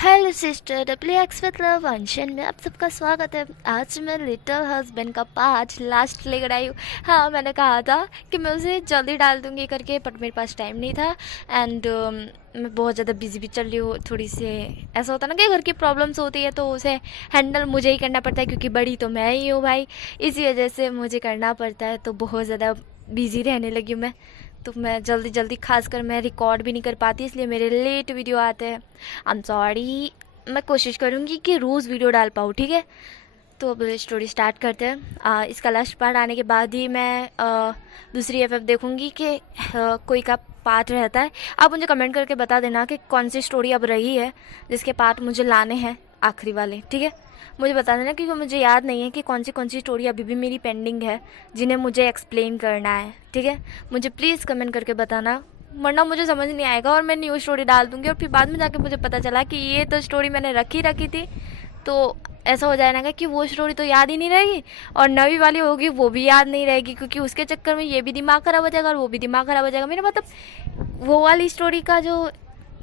Hello sister WX with love अनशन में आप सबका स्वागत है। आज मैं लिटिल हस्बैंड का पार्ट लास्ट लेकर आई हूँ। हाँ, मैंने कहा था कि मैं उसे जल्दी डाल दूँगी करके, बट मेरे पास टाइम नहीं था एंड मैं बहुत ज़्यादा बिजी भी चल रही हूँ। थोड़ी सी ऐसा होता है ना कि घर की प्रॉब्लम्स होती है तो उसे हैंडल मुझे ही करना पड़ता है, क्योंकि बड़ी तो मैं ही हूँ भाई। इसी वजह से मुझे करना पड़ता है, तो बहुत ज़्यादा बिजी रहने लगी हूँ मैं। तो मैं जल्दी जल्दी खासकर मैं रिकॉर्ड भी नहीं कर पाती, इसलिए मेरे लेट वीडियो आते हैं। I am sorry. मैं कोशिश करूँगी कि रोज़ वीडियो डाल पाऊँ, ठीक है। तो अब स्टोरी स्टार्ट करते हैं। इसका लास्ट पार्ट आने के बाद ही मैं दूसरी FF देखूँगी कि कोई का पार्ट रहता है। आप मुझे कमेंट करके बता देना कि कौन सी स्टोरी अब रही है जिसके पार्ट मुझे लाने हैं, आखिरी वाले, ठीक है। मुझे बता देना, क्योंकि मुझे याद नहीं है कि कौन सी स्टोरी अभी भी मेरी पेंडिंग है जिन्हें मुझे एक्सप्लेन करना है, ठीक है। मुझे प्लीज़ कमेंट करके बताना, वरना मुझे समझ नहीं आएगा और मैं न्यू स्टोरी डाल दूँगी और फिर बाद में जाके मुझे पता चला कि ये तो स्टोरी मैंने रखी थी। तो ऐसा हो जाएगा कि वो स्टोरी तो याद ही नहीं रहेगी और नवी वाली होगी वो भी याद नहीं रहेगी, क्योंकि उसके चक्कर में ये भी दिमाग ख़राब हो जाएगा और वो भी दिमाग ख़राब हो जाएगा। मेरा मतलब वो वाली स्टोरी का जो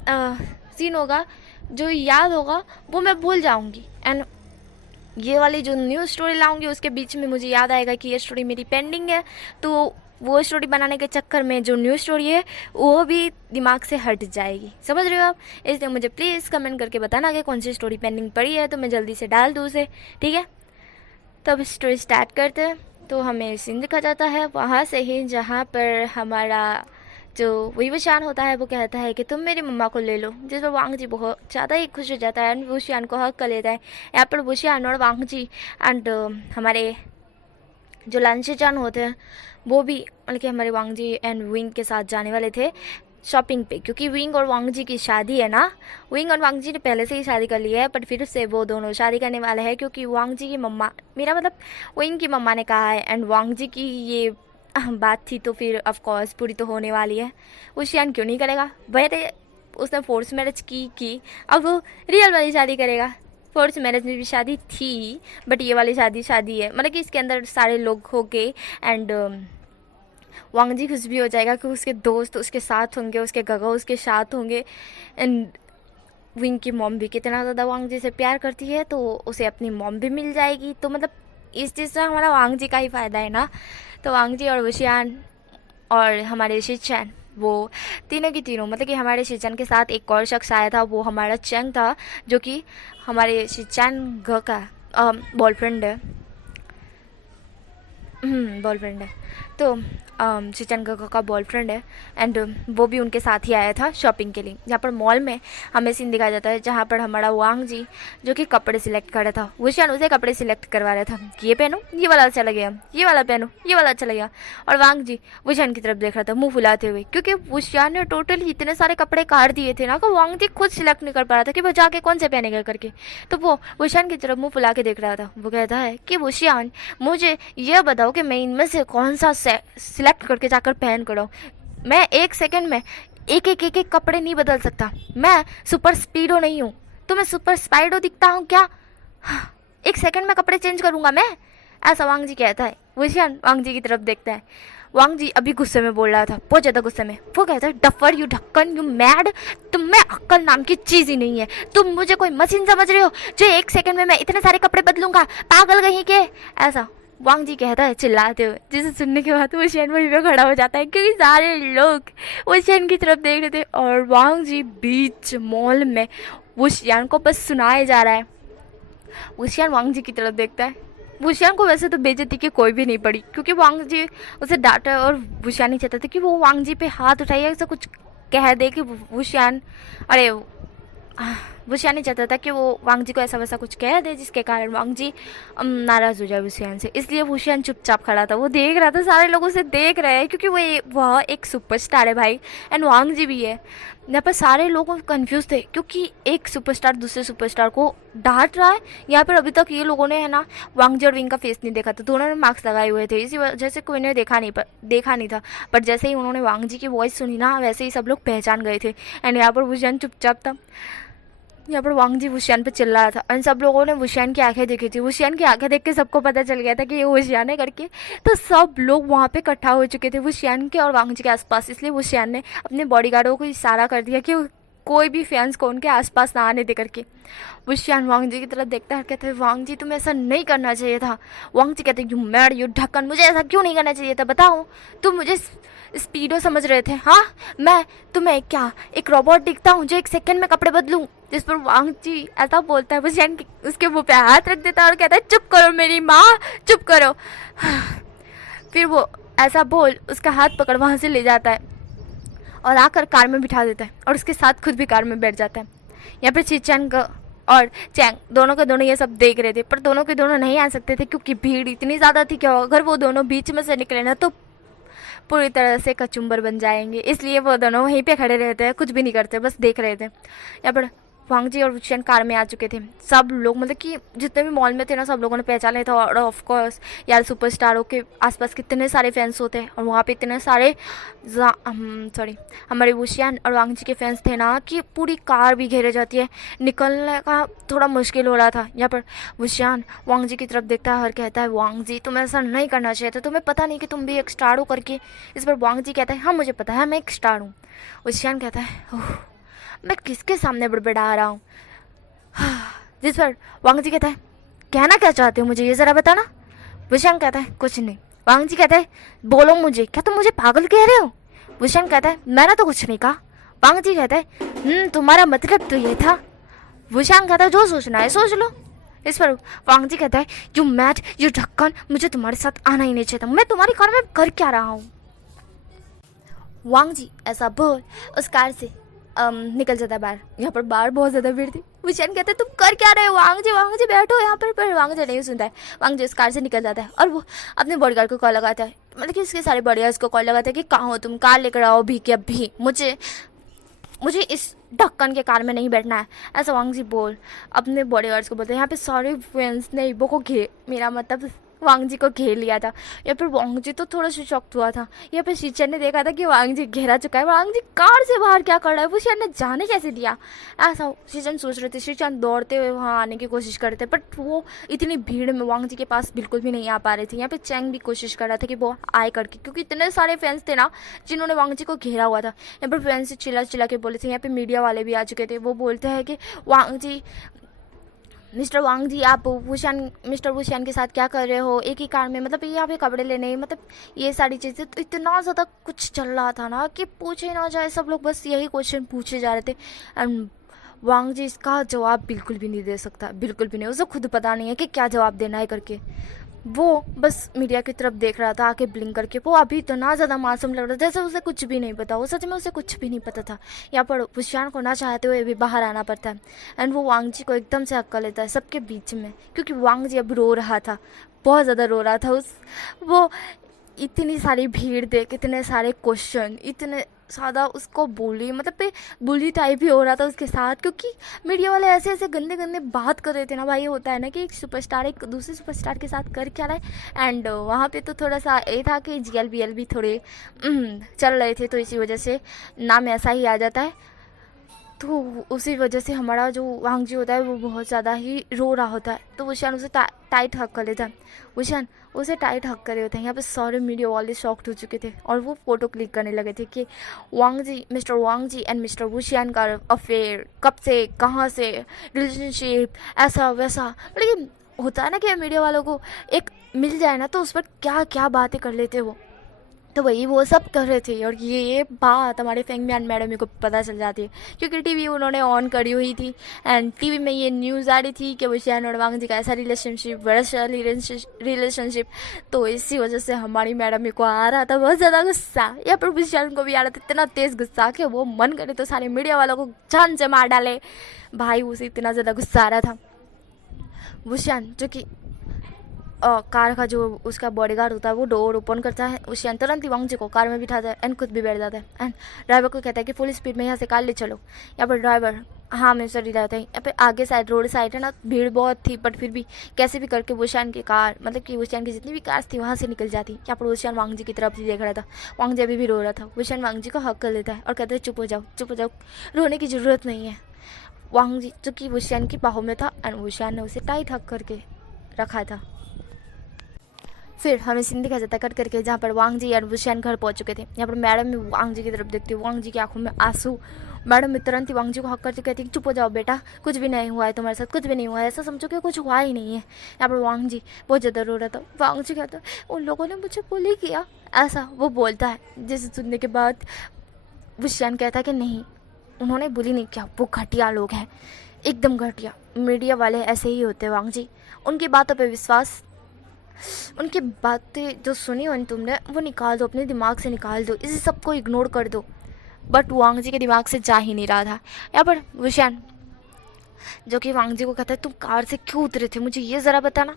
सीन होगा, जो याद होगा, वो मैं भूल जाऊँगी एंड ये वाली जो न्यू स्टोरी लाऊंगी उसके बीच में मुझे याद आएगा कि ये स्टोरी मेरी पेंडिंग है। तो वो स्टोरी बनाने के चक्कर में जो न्यू स्टोरी है वो भी दिमाग से हट जाएगी, समझ रहे हो आप। इसलिए मुझे प्लीज़ कमेंट करके बताना कि कौन सी स्टोरी पेंडिंग पड़ी है, तो मैं जल्दी से डाल दूँ उसे, ठीक है। तो अब स्टोरी स्टार्ट करते हैं। तो हमें सीन दिखा जाता है वहाँ से ही, जहाँ पर हमारा जो विवशान होता है वो कहता है कि तुम मेरी मम्मा को ले लो, जिस पर वांग जी बहुत ज़्यादा ही खुश हो जाता है एंड वुशियान को हक कर लेता है। यहाँ पर वुशियान और वांग जी एंड हमारे जो लांशीचान होते हैं वो भी, मतलब कि हमारे वांग जी एंड विंग के साथ जाने वाले थे शॉपिंग पे, क्योंकि विंग और वांग जी की शादी है ना। विंग और वांग जी ने पहले से ही शादी कर ली है, पर फिर से वो दोनों शादी करने वाले हैं, क्योंकि वांग जी की मम्मा, मेरा मतलब विंग की मम्मा ने कहा है एंड वांग जी की ये बात थी, तो फिर ऑफ कोर्स पूरी तो होने वाली है। वो शियान क्यों नहीं करेगा भाई, उसने फोर्स मैरिज की, अब वो रियल वाली शादी करेगा। फोर्स मैरिज में भी शादी थी, बट ये वाली शादी है, मतलब कि इसके अंदर सारे लोग हो गए एंड वांग जी खुश भी हो जाएगा कि उसके दोस्त उसके साथ होंगे, उसके गगा उसके साथ होंगे एंड विंग की मॉम भी कितना ज़्यादा वांग जी से प्यार करती है, तो उसे अपनी मॉम भी मिल जाएगी। तो मतलब इस चीज़ से हमारा वांग जी का ही फ़ायदा है ना। तो वांग जी और वुशियान और हमारे शिचैन, वो तीनों की तीनों, मतलब कि हमारे शिचैन के साथ एक और शख्स आया था, वो हमारा चंग था, जो कि हमारे शिचैन घ का बॉयफ्रेंड है। बॉयफ्रेंड है। तो शिचैन का बॉयफ्रेंड है एंड वो भी उनके साथ ही आया था शॉपिंग के लिए। यहाँ पर मॉल में हमें सीन दिखाया जाता है जहाँ पर हमारा वांग जी जो कि कपड़े सिलेक्ट कर रहा था, वुशियान उसे कपड़े सिलेक्ट करवा रहा था, ये पहनो, ये वाला अच्छा लगेगा, ये वाला पहनो, ये वाला अच्छा लगेगा। और वांग जी वुशियान की तरफ देख रहा था मुंह फुलाते हुए, क्योंकि वुशियान ने टोटली इतने सारे कपड़े काट दिए थे ना कि वांग जी खुद सिलेक्ट नहीं कर पा रहा था कि वो जाके कौन से पहनेगा करके। तो वो वुशियान की तरफ मुँह फुला के देख रहा था। वो कहता है कि वुशियान, मुझे यह बताओ कि मैं इनमें से कौन सा सिलेक्ट करके जाकर पहन कर आऊँ। मैं एक सेकंड में एक कपड़े नहीं बदल सकता, मैं सुपर स्पीडो नहीं हूँ। तो मैं सुपर स्पाइडो दिखता हूँ क्या? एक सेकंड में कपड़े चेंज करूँगा मैं, ऐसा वांग जी कहता है। वुशियान वांग जी की तरफ देखता है। वांग जी अभी गुस्से में बोल रहा था, बहुत ज़्यादा गुस्से में। वो कहता है, डफर यू ढक्कन यू मैड, तुम में अक्ल नाम की चीज़ ही नहीं है। तुम मुझे कोई मशीन समझ रहे हो जो एक सेकंड में मैं इतने सारे कपड़े बदलूंगा, पागल कहीं के, ऐसा वांग जी कहता है चिल्लाते हुए। जिसे सुनने के बाद वुशियान वहीं पे खड़ा हो जाता है, क्योंकि सारे लोग वुशियान की तरफ देख रहे थे और वांग जी बीच मॉल में वुशियान को बस सुनाया जा रहा है। वुशियान वांग जी की तरफ देखता है। वुशियान को वैसे तो बेइज्जती की कोई भी नहीं पड़ी, क्योंकि वांग जी उसे डांटा और वुशियान नहीं चाहता था कि वो वांग जी पे हाथ उठाए, ऐसा कुछ कह दे कि वुशियान, अरे वुशियान नहीं चाहता था कि वो वांग जी को ऐसा वैसा कुछ कह दे जिसके कारण वांग जी नाराज़ हो जाए वुशियान से। इसलिए वुशियान चुपचाप खड़ा था, वो देख रहा था, सारे लोग उसे देख रहे हैं, क्योंकि वह एक सुपरस्टार है भाई एंड वांग जी भी है। यहाँ पर सारे लोग कंफ्यूज थे, क्योंकि एक सुपरस्टार दूसरे सुपरस्टार को डांट रहा है। यहाँ पर अभी तक ये लोगों ने, है ना, वांग जी और विंग का फेस नहीं देखा था, दोनों ने मास्क लगाए हुए थे, इसी वजह से कोई ने देखा नहीं था। पर जैसे ही उन्होंने वांग जी की वॉइस सुनी ना, वैसे ही सब लोग पहचान गए थे एंड यहाँ पर वुशियान चुपचाप था। यहाँ पर वांग जी वुशियान पे चिल्ला रहा था और सब लोगों ने वुशियान की आंखें देखी थी। वुशियान की आंखें देख के सबको पता चल गया था कि ये वुशियान है करके। तो सब लोग वहाँ पे इकट्ठा हो चुके थे वुशियान के और वांग जी के आसपास, इसलिए वुशियान ने अपने बॉडीगार्डों को इशारा कर दिया कि कोई भी फैंस को उनके आसपास ना आने दे करके। वुशियान वांग जी की तरफ देखता है और कहता है वांग जी तुम्हें ऐसा नहीं करना चाहिए था। वांग जी कहते हैं यू मैड यू ढक्कन, मुझे ऐसा क्यों नहीं करना चाहिए था बताओ, तुम मुझे स्पीडो समझ रहे थे? हाँ, मैं तुम्हें क्या एक रोबोट दिखता हूँ जो 1 सेकंड में कपड़े बदलूं? जिस पर वांग जी ऐसा बोलता है, वुशियान उसके मुंह पे हाथ रख देता है और कहता है चुप करो मेरी माँ, चुप करो। फिर वो ऐसा बोल उसका हाथ पकड़ वहाँ से ले जाता है और आकर कार में बिठा देता है और उसके साथ खुद भी कार में बैठ जाता है। यहाँ पर शीचैन का और चैंग दोनों के दोनों ये सब देख रहे थे, पर दोनों के दोनों नहीं आ सकते थे क्योंकि भीड़ इतनी ज़्यादा थी कि अगर वो दोनों बीच में से निकले ना तो पूरी तरह से कचुम्बर बन जाएंगे। इसलिए वो दोनों वहीं पे खड़े रहते हैं, कुछ भी नहीं करते, बस देख रहे थे। यहाँ पर वांग जी और वुशियान कार में आ चुके थे। सब लोग मतलब कि जितने भी मॉल में थे ना सब लोगों ने पहचान लिया था। और ऑफ कोर्स यार सुपरस्टारों के आसपास कितने सारे फैंस होते हैं और वहाँ पे इतने सारे हमारे वुशियान और वांग जी के फैंस थे ना कि पूरी कार भी घेरे जाती है, निकलने का थोड़ा मुश्किल हो रहा था। यहाँ पर वुशियान वांग जी की तरफ देखता है और कहता है वांग जी तुम्हें ऐसा नहीं करना चाहिए था, तुम्हें पता नहीं कि तुम भी एक स्टार हो करके। इस पर वांग जी कहता है हाँ मुझे पता है मैं एक स्टार हूँ। वुशियान कहता है ओह मैं किसके सामने बड़बड़ा रहा हूँ। जिस पर वांग जी कहता है कहना क्या चाहते हो मुझे ये ज़रा बताना। वुशियान कहता है कुछ नहीं। वांग जी कहता है बोलो मुझे, क्या तुम मुझे पागल कह रहे हो? वुशियान कहता है मैंने तो कुछ नहीं कहा। वांग जी कहता है तुम्हारा मतलब तो ये था। वुशियान कहता है जो सोचना है सोच लो। इस पर वांग जी कहता है यू मैड यू ढक्कन, मुझे तुम्हारे साथ आना ही नहीं चाहिए था, मैं तुम्हारी कार में कर क्या रहा हूँ। वांग जी ऐसा बोल उस कार से निकल जाता है बाहर। यहाँ पर बाहर बहुत ज़्यादा भीड़ थी। वुशियान कहते तुम कर क्या रहे हो? वांग जी बैठो यहाँ पर वांग जी नहीं सुनता है। वांग जी उस कार से निकल जाता है और वो अपने बॉडीगार्ड को कॉल लगाता है, मतलब कि उसके सारे बॉडीगार्ड्स को कॉल लगाता है कि कहाँ हो तुम, कार लेकर आओ अभी के अभी, मुझे इस ढक्कन के कार में नहीं बैठना है। ऐसा वांग जी बोल अपने बॉडीगार्ड्स को बोलते हैं। यहाँ पे सारे फ्रेंड्स ने इबो को मेरा मतलब वांग जी को घेर लिया था। यहाँ पर वांग जी तो थोड़ा सा शॉक्ट हुआ था। यहाँ पर शीचन ने देखा था कि वांग जी घेरा चुका है, वांग जी कार से बाहर क्या कर रहा है, वो शीचन ने जाने कैसे दिया। ऐसा शीचन सोच रहे थे। शीचन दौड़ते हुए वहाँ आने की कोशिश कर रहे थे बट वो इतनी भीड़ में वांग जी के पास बिल्कुल भी नहीं आ पा रहे थे। यहाँ पे चैंग भी कोशिश कर रहा था कि वो आए करके, क्योंकि इतने सारे फैंस थे ना जिन्होंने वांग जी को घेरा हुआ था। यहाँ पर फैंस चिल्ला चिल्ला के बोले थे। यहाँ पे मीडिया वाले भी आ चुके थे। वो बोलते हैं कि वांग जी मिस्टर वांग जी आप मिस्टर वुशियान के साथ क्या कर रहे हो एक ही कार में, मतलब यहाँ पे कपड़े लेने, मतलब ये सारी चीज़ें। तो इतना ज़्यादा कुछ चल रहा था ना कि पूछे ना जाए, सब लोग बस यही क्वेश्चन पूछे जा रहे थे। एंड वांग जी इसका जवाब बिल्कुल भी नहीं दे सकता, बिल्कुल भी नहीं, उसे खुद पता नहीं है कि क्या जवाब देना है करके। वो बस मीडिया की तरफ देख रहा था आके ब्लिंक करके। वो अभी इतना ज़्यादा मासूम लग रहा था जैसे उसे कुछ भी नहीं पता हो, सच में उसे कुछ भी नहीं पता था। यहाँ पर वुशियान को ना चाहते हुए भी बाहर आना पड़ता है एंड वो वांग जी को एकदम से हक्का लेता है सबके बीच में, क्योंकि वांग जी अब रो रहा था, बहुत ज़्यादा रो रहा था। वो इतनी सारी भीड़ देख, इतने सारे क्वेश्चन, इतने ज़्यादा उसको बुली टाइप ही हो रहा था उसके साथ, क्योंकि मीडिया वाले ऐसे ऐसे गंदे गंदे बात कर रहे थे ना भाई। होता है ना कि एक सुपरस्टार एक दूसरे सुपरस्टार के साथ कर क्या रहा है। एंड वहाँ पे तो थोड़ा सा ये था कि GL भी थोड़े चल रहे थे, तो इसी वजह से नाम ऐसा ही आ जाता है। तो उसी वजह से हमारा जो वांग जी होता है वो बहुत ज़्यादा ही रो रहा होता है। तो वुशियान उसे टाइट हक कर लेता है। वुशियान उसे टाइट हक करे होते हैं। यहाँ पे सारे मीडिया वाले शॉक्ड हो चुके थे और वो फ़ोटो क्लिक करने लगे थे कि mister Wang ji and mister Wuxian का अफेयर कब से, कहाँ से, रिलेशनशिप, ऐसा वैसा। लेकिन होता है ना कि मीडिया वालों को एक मिल जाए ना तो उस पर क्या क्या बातें कर लेते वो। तो वही वो सब कर रहे थे और ये बात हमारे फेंगमियान मैडम को पता चल जाती है, क्योंकि टीवी उन्होंने ऑन करी हुई थी एंड टीवी में ये न्यूज़ आ रही थी कि वुशियान और वांग जी का ऐसा रिलेशनशिप। तो इसी वजह से हमारी मैडम को आ रहा था बहुत ज़्यादा गुस्सा। या पर वुशियान को भी आ रहा था इतना तेज़ गुस्सा कि वो मन करे तो सारे मीडिया वालों को जान से मार डाले। भाई उसे इतना ज़्यादा गुस्सा आ रहा था। वुशियान जो कि कार का जो उसका बॉडीगार्ड होता है वो डोर ओपन करता है। वुशियान तुरंत ही वांग जी को कार में बिठाता है एंड खुद भी बैठ जाता है एंड ड्राइवर को कहता है कि फुल स्पीड में यहाँ से कार ले चलो। यहाँ पर ड्राइवर हाँ में सर रहता है। यहाँ पे आगे साइड रोड साइड है ना, भीड़ बहुत थी बट फिर भी कैसे भी करके वुशियान की कार, मतलब कि वुशियान की जितनी भी कार्स थी वहाँ से निकल जाती। यहाँ पर वुशियान वांग जी की तरफ ही देख रहा था। वांग जी अभी भी रो रहा था। वुशियान वांग जी को हक कर लेता है और कहता है चुप हो जाओ, रोने की ज़रूरत नहीं है। वांग जी जो कि वुशियान की बाहों में था एंड वुशियान ने उसे टाइट हक करके रखा था। फिर हमें सीन दिखा जाता कट करके जहाँ पर वांग जी और वुशियान घर पहुँच चुके थे। यहाँ पर मैडम भी वांग जी की तरफ देखती है, वांग जी की आंखों में आंसू। मैडम भी तुरंत ही वांग जी को हक करती कहती है चुप हो जाओ बेटा, कुछ भी नहीं हुआ है तुम्हारे साथ, कुछ भी नहीं हुआ है, ऐसा समझो कि कुछ हुआ ही नहीं है। यहाँ पर वांग जी बहुत ज़्यादा रो रहा था। वांग जी कहता उन लोगों ने मुझे बुली किया, ऐसा वो बोलता है। जिसे सुनने के बाद वुशियान कहता है कि नहीं, उन्होंने बुली नहीं किया, वो घटिया लोग हैं, एकदम घटिया। मीडिया वाले ऐसे ही होते हैं वांग जी, उनकी बातों पे विश्वास, उनकी बातें जो सुनी हो तुमने वो निकाल दो, अपने दिमाग से निकाल दो, इसे सबको इग्नोर कर दो। बट वांग जी के दिमाग से जा ही नहीं रहा था। यहाँ पर वुशियान जो कि वांग जी को कहता है तुम कार से क्यों उतरे थे, मुझे ये ज़रा बताना।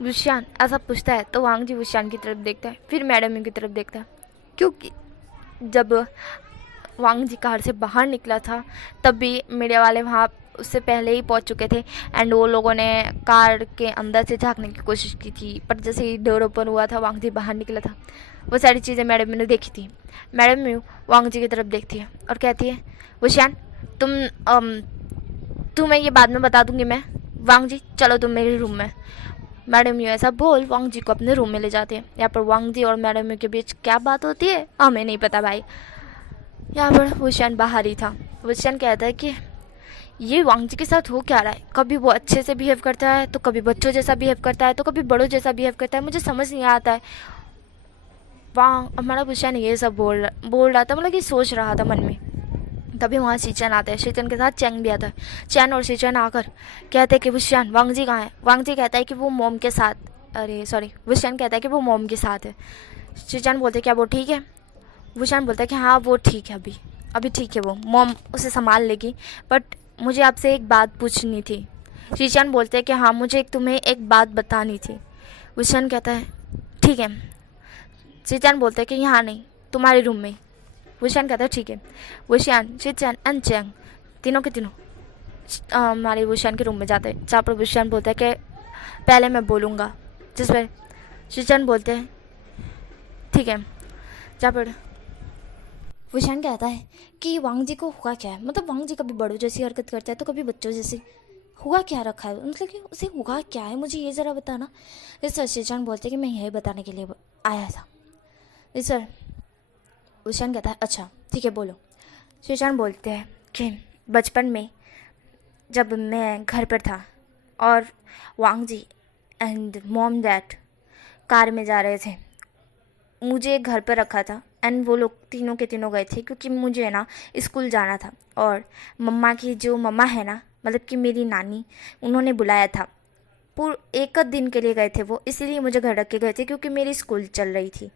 वुशियान ऐसा पूछता है तो वांग जी वुशियान की तरफ देखता है, फिर मैडम की तरफ देखता है, क्योंकि जब वांग जी कार से बाहर निकला था तब भी मीडिया वाले वहाँ उससे पहले ही पहुंच चुके थे एंड वो लोगों ने कार के अंदर से झांकने की कोशिश की थी, पर जैसे ही डोर ओपन हुआ था वांग जी बाहर निकला था। वो सारी चीज़ें मैडम ने देखी थी। मैडम म्यू वांग जी की तरफ देखती है और कहती है वुशियान तुम्हें ये बाद में बता दूंगी मैं, वांग जी चलो तुम मेरे रूम में। मैडम म्यू ऐसा बोल वांग जी को अपने रूम में ले जाते हैं। यहाँ पर वांग जी और मैडम म्यू के बीच क्या बात होती है हमें नहीं पता भाई। यहाँ पर वुशियान बाहर ही था। वुशियान कहता है कि ये वांग जी के साथ हो क्या रहा है, कभी वो अच्छे से बिहेव करता है तो कभी बच्चों जैसा बिहेव करता है तो कभी बड़ों जैसा बिहेव करता है, मुझे समझ नहीं आता है। वांग हमारा वुशियान ये सब बोल रहा था, मतलब कि सोच रहा था मन में। तभी वहाँ शीचन आता है, शीचन के साथ चैंग भी आता है। चैन और शीचन आकर कहते हैं कि वुशियान वांग जी कहाँ है। वांग जी कहता है कि वो मोम के साथ, अरे सॉरी वुशियान कहता है कि वो मोम के साथ है। शीचन बोलते हैं क्या वो ठीक है। वुशियान बोलता है कि हाँ वो ठीक है, अभी ठीक है, वो मोम उसे संभाल लेगी, बट मुझे आपसे एक बात पूछनी थी। शीशान बोलते हैं कि हाँ मुझे तुम्हें एक बात बतानी थी। वुशियान कहता है ठीक है। शीचान बोलते हैं कि यहाँ नहीं, तुम्हारे रूम में। वुशियान कहता है ठीक है। वुशियान, शीचान एंड चैंग तीनों के तीनों हमारे वुशियान के रूम में जाते हैं, जहाँ पर वुशियान बोलता है कि पहले मैं बोलूँगा, जिस पर शीचान बोलते हैं ठीक है। जहाँ पर वुशियान कहता है कि वांग जी को हुआ क्या है, मतलब वांग जी कभी बड़ों जैसी हरकत करता है तो कभी बच्चों जैसी, हुआ क्या रखा है, मतलब कि उसे हुआ क्या है, मुझे ये ज़रा बताना। इस सर शीचान बोलते हैं कि मैं यही बताने के लिए आया था। इस सर वुशियान कहता है अच्छा ठीक है बोलो। शीचान बोलते हैं कि बचपन में जब मैं घर पर था और वांग ji and mom dad car में जा रहे थे, मुझे घर पर रखा था एंड वो लोग तीनों के तीनों गए थे क्योंकि मुझे ना स्कूल जाना था। और मम्मा की जो मम्मा है ना, मतलब कि मेरी नानी, उन्होंने बुलाया था। एक दिन के लिए गए थे वो, इसीलिए मुझे घर रख के गए थे क्योंकि मेरी स्कूल चल रही थी।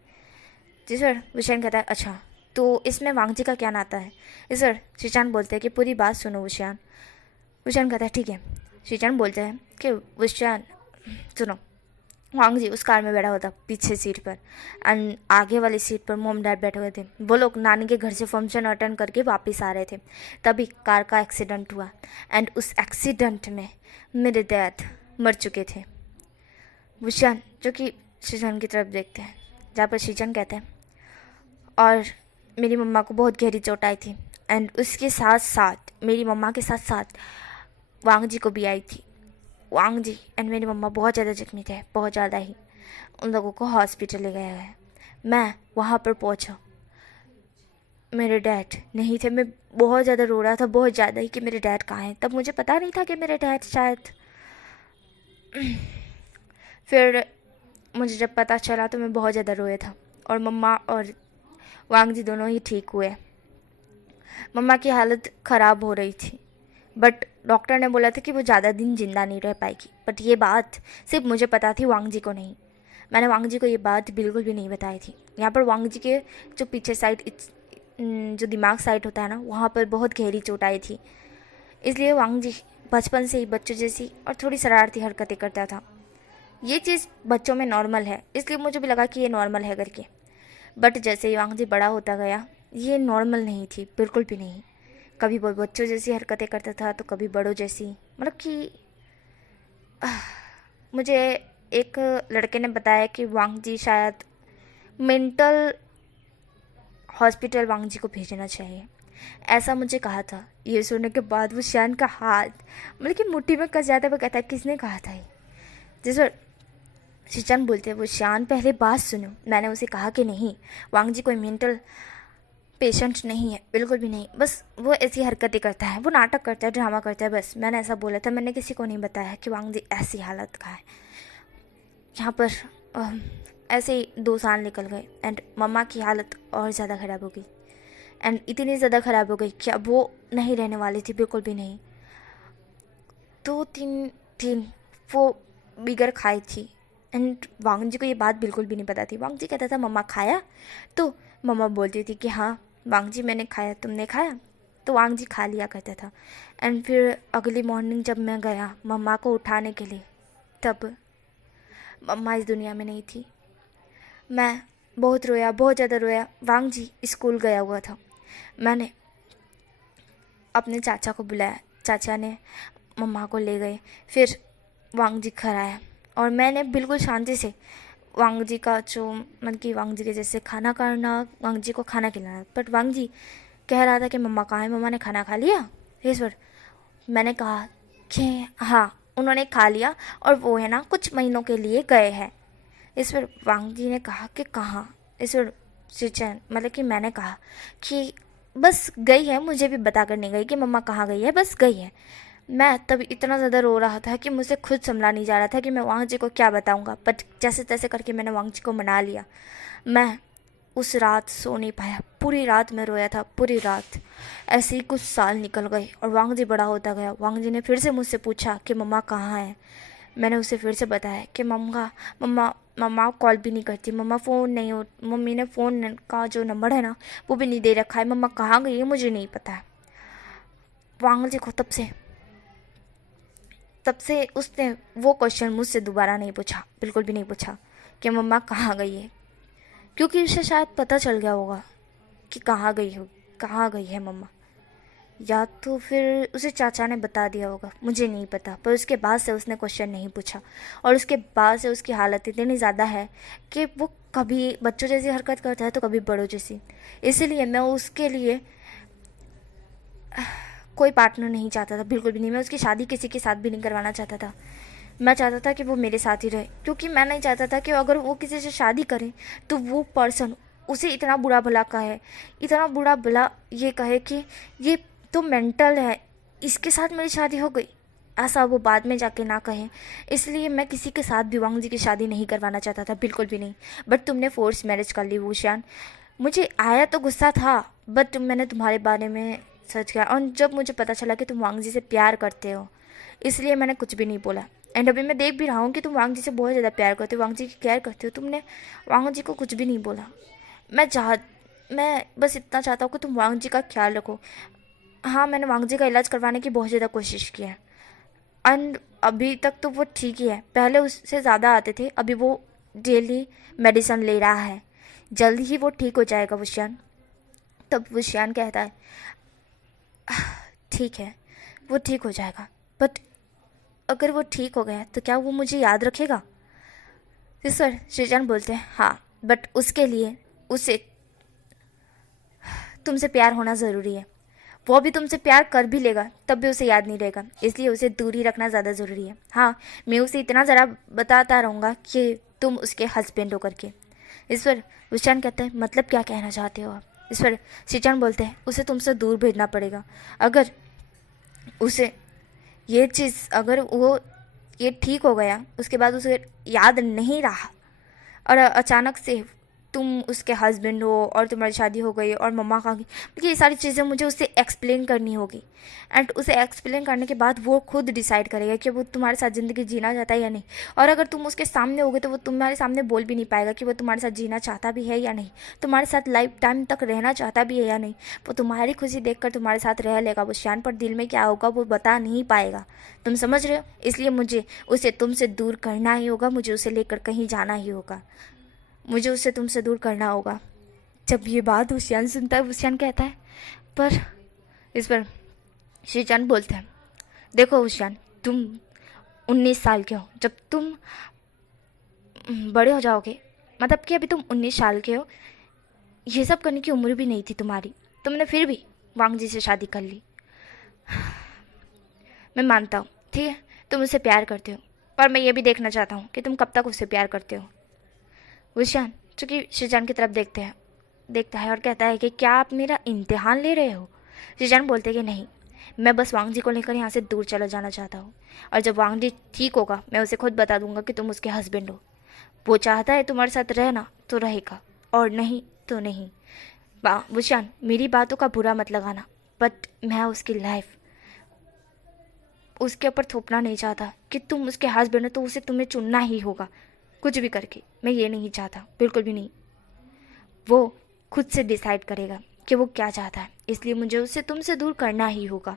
जी सर। वुशियान कहता है अच्छा तो इसमें वांग जी का क्या नाता है। जी सर। शीचान बोलते हैं कि पूरी बात सुनो वुशियान। वुशियान कहता है ठीक है। शीचान बोलते हैं कि वुशियान सुनो, वांग जी उस कार में बैठा हुआ था पीछे सीट पर एंड आगे वाली सीट पर मॉम डैड बैठे हुए थे। वो लोग नानी के घर से फंक्शन अटेंड करके वापस आ रहे थे, तभी कार का एक्सीडेंट हुआ एंड उस एक्सीडेंट में मेरे डैड मर चुके थे। वुशियान जो कि शीचन की तरफ देखते हैं, जहाँ पर शीचन कहते हैं और मेरी मम्मा को बहुत गहरी चोट आई थी एंड उसके साथ साथ मेरी मम्मा के साथ साथ वांग जी को भी आई थी। वांग जी एंड मेरी मम्मा बहुत ज़्यादा जख्मी थे, बहुत ज़्यादा ही। उन लोगों को हॉस्पिटल ले गया है। मैं वहाँ पर पहुँचा, मेरे डैड नहीं थे। मैं बहुत ज़्यादा रो रहा था, बहुत ज़्यादा ही, कि मेरे डैड कहाँ हैं। तब मुझे पता नहीं था कि मेरे डैड शायद फिर मुझे जब पता चला तो मैं बहुत ज़्यादा रोया था। और मम्मा और वांग जी दोनों ही ठीक हुए। मम्मा की हालत ख़राब हो रही थी, बट डॉक्टर ने बोला था कि वो ज़्यादा दिन जिंदा नहीं रह पाएगी। बट ये बात सिर्फ मुझे पता थी, वांग जी को नहीं। मैंने वांग जी को ये बात बिल्कुल भी नहीं बताई थी। यहाँ पर वांग जी के जो पीछे साइड, जो दिमाग साइड होता है ना, वहाँ पर बहुत गहरी चोट आई थी। इसलिए वांग जी बचपन से ही बच्चों जैसी और थोड़ी शरारती हरकतें करता था। ये चीज़ बच्चों में नॉर्मल है, इसलिए मुझे भी लगा कि ये नॉर्मल है करके। बट जैसे ही वांग जी बड़ा होता गया, ये नॉर्मल नहीं थी, बिल्कुल भी नहीं। कभी वो बच्चों जैसी हरकतें करता था तो कभी बड़ों जैसी, मतलब कि मुझे एक लड़के ने बताया कि वांग जी शायद मेंटल हॉस्पिटल वांग जी को भेजना चाहिए, ऐसा मुझे कहा था। ये सुनने के बाद वुशियान का हाथ मतलब कि मुट्ठी में कस जाता है। वो कहता है किसने कहा था ये। जी सर। शिचान बोलते हैं, वो शान पहले बात सुनो। मैंने उसे कहा कि नहीं, वांग जी कोई मेंटल पेशेंट नहीं है, बिल्कुल भी नहीं, बस वो ऐसी हरकतें करता है, वो नाटक करता है, ड्रामा करता है, बस मैंने ऐसा बोला था। मैंने किसी को नहीं बताया कि वांग जी ऐसी हालत का है। यहाँ पर ऐसे ही 2 साल निकल गए एंड मम्मा की हालत और ज़्यादा ख़राब हो गई एंड इतनी ज़्यादा ख़राब हो गई कि अब वो नहीं रहने वाली थी, बिल्कुल भी नहीं। 2-3 दिन वो बिगर खाई थी एंड वांग जी को ये बात बिल्कुल भी नहीं पता थी। वांग जी कहता था मम्मा खाया, तो मम्मा बोलती थी कि हाँ वांग जी मैंने खाया, तुमने खाया, तो वांग जी खा लिया करता था। एंड फिर अगली मॉर्निंग जब मैं गया मम्मा को उठाने के लिए, तब मम्मा इस दुनिया में नहीं थी। मैं बहुत रोया, बहुत ज़्यादा रोया। वांग जी स्कूल गया हुआ था। मैंने अपने चाचा को बुलाया, चाचा ने मम्मा को ले गए, फिर वांग जी घर आया और मैंने बिल्कुल शांति से वांग जी का जो मतलब कि वांग जी के जैसे खाना करना, वांग जी को खाना खिलाना। बट वांग जी कह रहा था कि मम्मा कहाँ है, मम्मा ने खाना खा लिया इस पर। मैंने कहा कि हाँ उन्होंने खा लिया और वो है ना कुछ महीनों के लिए गए हैं। इस पर वांग जी ने कहा कि कहाँ। इस पर सिचन मतलब कि मैंने कहा कि बस गई है, मुझे भी बता कर नहीं गई कि मम्मा कहाँ गई है, बस गई है। मैं तब इतना ज़्यादा रो रहा था कि मुझसे खुद संभला नहीं जा रहा था कि मैं वांग जी को क्या बताऊंगा। बट जैसे तैसे करके मैंने वांग जी को मना लिया। मैं उस रात सो नहीं पाया, पूरी रात मैं रोया था, पूरी रात। ऐसे ही कुछ साल निकल गए और वांग जी बड़ा होता गया। वांग जी ने फिर से मुझसे पूछा कि मम्मा कहाँ है। मैंने उसे फिर से बताया कि मम्मा मम्मा मम्मा कॉल भी नहीं करती, मम्मा फ़ोन नहीं हो, मम्मी ने फ़ोन का जो नंबर है ना वो भी नहीं दे रखा है, मम्मा कहाँ गई है मुझे नहीं पता है। वांग जी को तब से उसने वो क्वेश्चन मुझसे दोबारा नहीं पूछा, बिल्कुल भी नहीं पूछा कि मम्मा कहाँ गई है, क्योंकि उसे शायद पता चल गया होगा कि कहाँ गई है मम्मा। या तो फिर उसे चाचा ने बता दिया होगा, मुझे नहीं पता। पर उसके बाद से उसने क्वेश्चन नहीं पूछा और उसके बाद से उसकी हालत इतनी ज़्यादा है कि वो कभी बच्चों जैसी हरकत करता है तो कभी बड़ों जैसी। इसीलिए मैं उसके लिए कोई पार्टनर नहीं चाहता था, बिल्कुल भी नहीं। मैं उसकी शादी किसी के साथ भी नहीं करवाना चाहता था। मैं चाहता था कि वो मेरे साथ ही रहे, क्योंकि मैं नहीं चाहता था कि अगर वो किसी से शादी करे तो वो पर्सन उसे इतना बुरा भला कहे, इतना बुरा भला ये कहे कि ये तो मेंटल है, इसके साथ मेरी शादी हो गई, ऐसा वो बाद में जाके ना कहे। इसलिए मैं किसी के साथ भी वांग जी की शादी नहीं करवाना चाहता था, बिल्कुल भी नहीं। बट तुमने फोर्स मैरिज कर ली वुशियान। मुझे आया तो गुस्सा था, बट मैंने तुम्हारे बारे में सर्च किया और जब मुझे पता चला कि तुम वांग जी से प्यार करते हो, इसलिए मैंने कुछ भी नहीं बोला। एंड अभी मैं देख भी रहा हूँ कि तुम वांग जी से बहुत ज़्यादा प्यार करते हो, वांग जी की केयर करते हो, तुमने वांग जी को कुछ भी नहीं बोला। मैं बस इतना चाहता हूँ कि तुम वांग जी का ख्याल रखो। हाँ मैंने वांग जी का इलाज करवाने की बहुत ज़्यादा कोशिश की है एंड अभी तक तो वो ठीक ही है, पहले उससे ज़्यादा आते थे, अभी वो डेली मेडिसिन ले रहा है, जल्दी ही वो ठीक हो जाएगा वुशियान। तब वुशियान कहता है ठीक है वो ठीक हो जाएगा, बट अगर वो ठीक हो गया तो क्या वो मुझे याद रखेगा। सर श्रीजान बोलते हैं हाँ, बट उसके लिए उसे तुमसे प्यार होना ज़रूरी है। वो भी तुमसे प्यार कर भी लेगा तब भी उसे याद नहीं रहेगा, इसलिए उसे दूर ही रखना ज़्यादा ज़रूरी है। हाँ मैं उसे इतना ज़रा बताता रहूँगा कि तुम उसके हस्बैंड हो करके। इस पर विशान कहता है मतलब क्या कहना चाहते हो आप। इस पर शिचान बोलते हैं उसे तुमसे दूर भेजना पड़ेगा। अगर उसे ये चीज़, अगर वो ये ठीक हो गया उसके बाद उसे याद नहीं रहा और अचानक से तुम उसके हस्बैंड हो और तुम्हारी शादी हो गई और मम्मा का ये सारी चीज़ें मुझे उसे एक्सप्लेन करनी होगी एंड उसे एक्सप्लेन करने के बाद वो खुद डिसाइड करेगा कि वो तुम्हारे साथ ज़िंदगी जीना चाहता है या नहीं। और अगर तुम उसके सामने होगे तो वो तुम्हारे सामने बोल भी नहीं पाएगा कि वो तुम्हारे साथ जीना चाहता भी है या नहीं, तुम्हारे साथ लाइफ टाइम तक रहना चाहता भी है या नहीं। वो तुम्हारी खुशी देखकर तुम्हारे साथ रह लेगा वो शान, पर दिल में क्या होगा वो बता नहीं पाएगा। तुम समझ रहे हो। इसलिए मुझे उसे तुमसे दूर करना ही होगा, मुझे उसे लेकर कहीं जाना ही होगा, मुझे उसे तुमसे दूर करना होगा। जब ये बात वुशियान सुनता है वुशियान कहता है पर इस पर श्रीचंद बोलते हैं देखो वुशियान तुम 19 साल के हो, जब तुम बड़े हो जाओगे, मतलब कि अभी तुम 19 साल के हो, ये सब करने की उम्र भी नहीं थी तुम्हारी, तुमने फिर भी वांग जी से शादी कर ली। मैं मानता हूँ ठीक है तुम उससे प्यार करते हो, पर मैं ये भी देखना चाहता हूँ कि तुम कब तक उससे प्यार करते हो। वुशियान चूँकि शीजान की तरफ देखता है और कहता है कि क्या आप मेरा इम्तिहान ले रहे हो। शीजान बोलते कि नहीं, मैं बस वांग जी को लेकर यहाँ से दूर चला जाना चाहता हूँ, और जब वांग जी ठीक होगा मैं उसे खुद बता दूंगा कि तुम उसके हस्बैंड हो। वो चाहता है तुम्हारे साथ रहना तो रहेगा, और नहीं तो नहीं। वुशियान, मेरी बातों का बुरा मत लगाना, बट मैं उसकी लाइफ उसके ऊपर थोपना नहीं चाहता कि तुम उसके हस्बैंड हो तो उसे तुम्हें चुनना ही होगा कुछ भी करके। मैं ये नहीं चाहता, बिल्कुल भी नहीं। वो खुद से डिसाइड करेगा कि वो क्या चाहता है, इसलिए मुझे उसे तुमसे दूर करना ही होगा।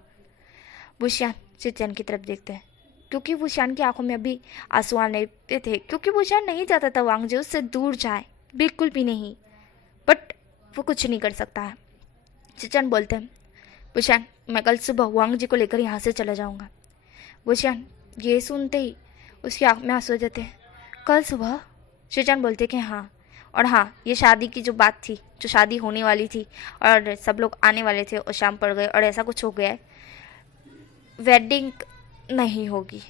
वुशियान शीजान की तरफ देखते हैं, क्योंकि वुशियान की आंखों में अभी आंसू आने पे थे, क्योंकि वुशियान नहीं चाहता था वांग जी उससे दूर जाए, बिल्कुल भी नहीं। बट वो कुछ नहीं कर सकता है। शीजान बोलते हैं, वुशियान मैं कल सुबह वांग जी को लेकर यहाँ से चला जाऊँगा। वुशियान ये सुनते ही उसकी आँख में आंसू आ जाते हैं। कल सुबह? शीजान बोलते कि हाँ, और हाँ, ये शादी की जो बात थी, जो शादी होने वाली थी और सब लोग आने वाले थे और शाम पड़ गए और ऐसा कुछ हो गया है, वेडिंग नहीं होगी।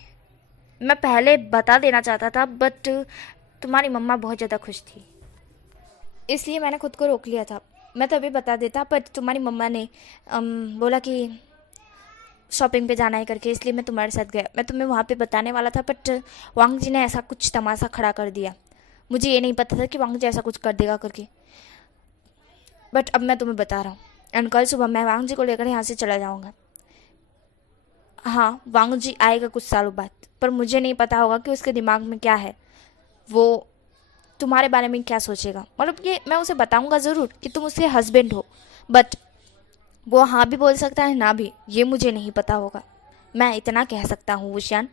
मैं पहले बता देना चाहता था, बट तुम्हारी मम्मा बहुत ज़्यादा खुश थी, इसलिए मैंने खुद को रोक लिया था। मैं तभी बता देता, बट तुम्हारी मम्मा ने बोला कि शॉपिंग पे जाना है करके, इसलिए मैं तुम्हारे साथ गया। मैं तुम्हें वहाँ पे बताने वाला था, बट वांग जी ने ऐसा कुछ तमाशा खड़ा कर दिया। मुझे ये नहीं पता था कि वांग जी ऐसा कुछ कर देगा करके, बट अब मैं तुम्हें बता रहा हूँ। एंड कल सुबह मैं वांग जी को लेकर यहाँ से चला जाऊँगा। हाँ, वांग जी आएगा कुछ सालों बाद, पर मुझे नहीं पता होगा कि उसके दिमाग में क्या है, वो तुम्हारे बारे में क्या सोचेगा। मतलब ये मैं उसे बताऊँगा ज़रूर कि तुम उसके हस्बैंड हो, बट वो हाँ भी बोल सकता है ना भी, ये मुझे नहीं पता होगा। मैं इतना कह सकता हूँ वुशियान।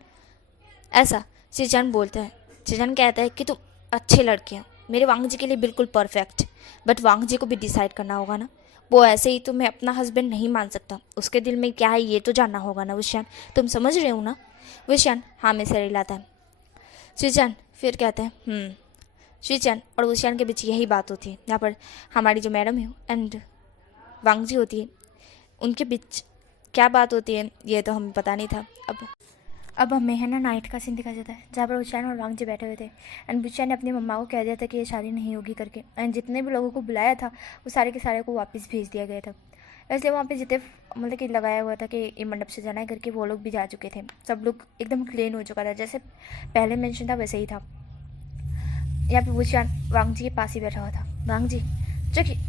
ऐसा शीजान बोलते हैं। शीजान कहता है कि तुम अच्छे लड़के हो, मेरे वांग जी के लिए बिल्कुल परफेक्ट, बट वांग जी को भी डिसाइड करना होगा ना। वो ऐसे ही तुम्हें अपना हस्बैंड नहीं मान सकता, उसके दिल में क्या है ये तो जानना होगा ना वुशियान। तुम समझ रहे हो ना? वुशियान हाँ में सिर हिलाता है। शीजान फिर कहते हैं शीजान और वुशियान के बीच यही बात होती है। यहाँ पर हमारी जो मैडम है एंड वांग जी होती है, उनके बीच क्या बात होती है ये तो हमें पता नहीं था। अब हमें है ना नाइट का सीन दिखाया जाता है, जहाँ पर वुशियान और वांग जी बैठे हुए थे, एंड वुशियान ने अपनी मम्मा को कह दिया था कि ये शादी नहीं होगी करके, एंड जितने भी लोगों को बुलाया था वो सारे के सारे को वापस भेज दिया गया था। इसलिए वहाँ पे जितने मतलब कि लगाया हुआ था कि ये मंडप से जाना है करके, वो लोग भी जा चुके थे। सब लोग एकदम क्लीन हो चुका था, जैसे पहले मेंशन था वैसे ही था। यहाँ पे वुशियान वांग जी के पास ही बैठा हुआ था। वांग जी जो कि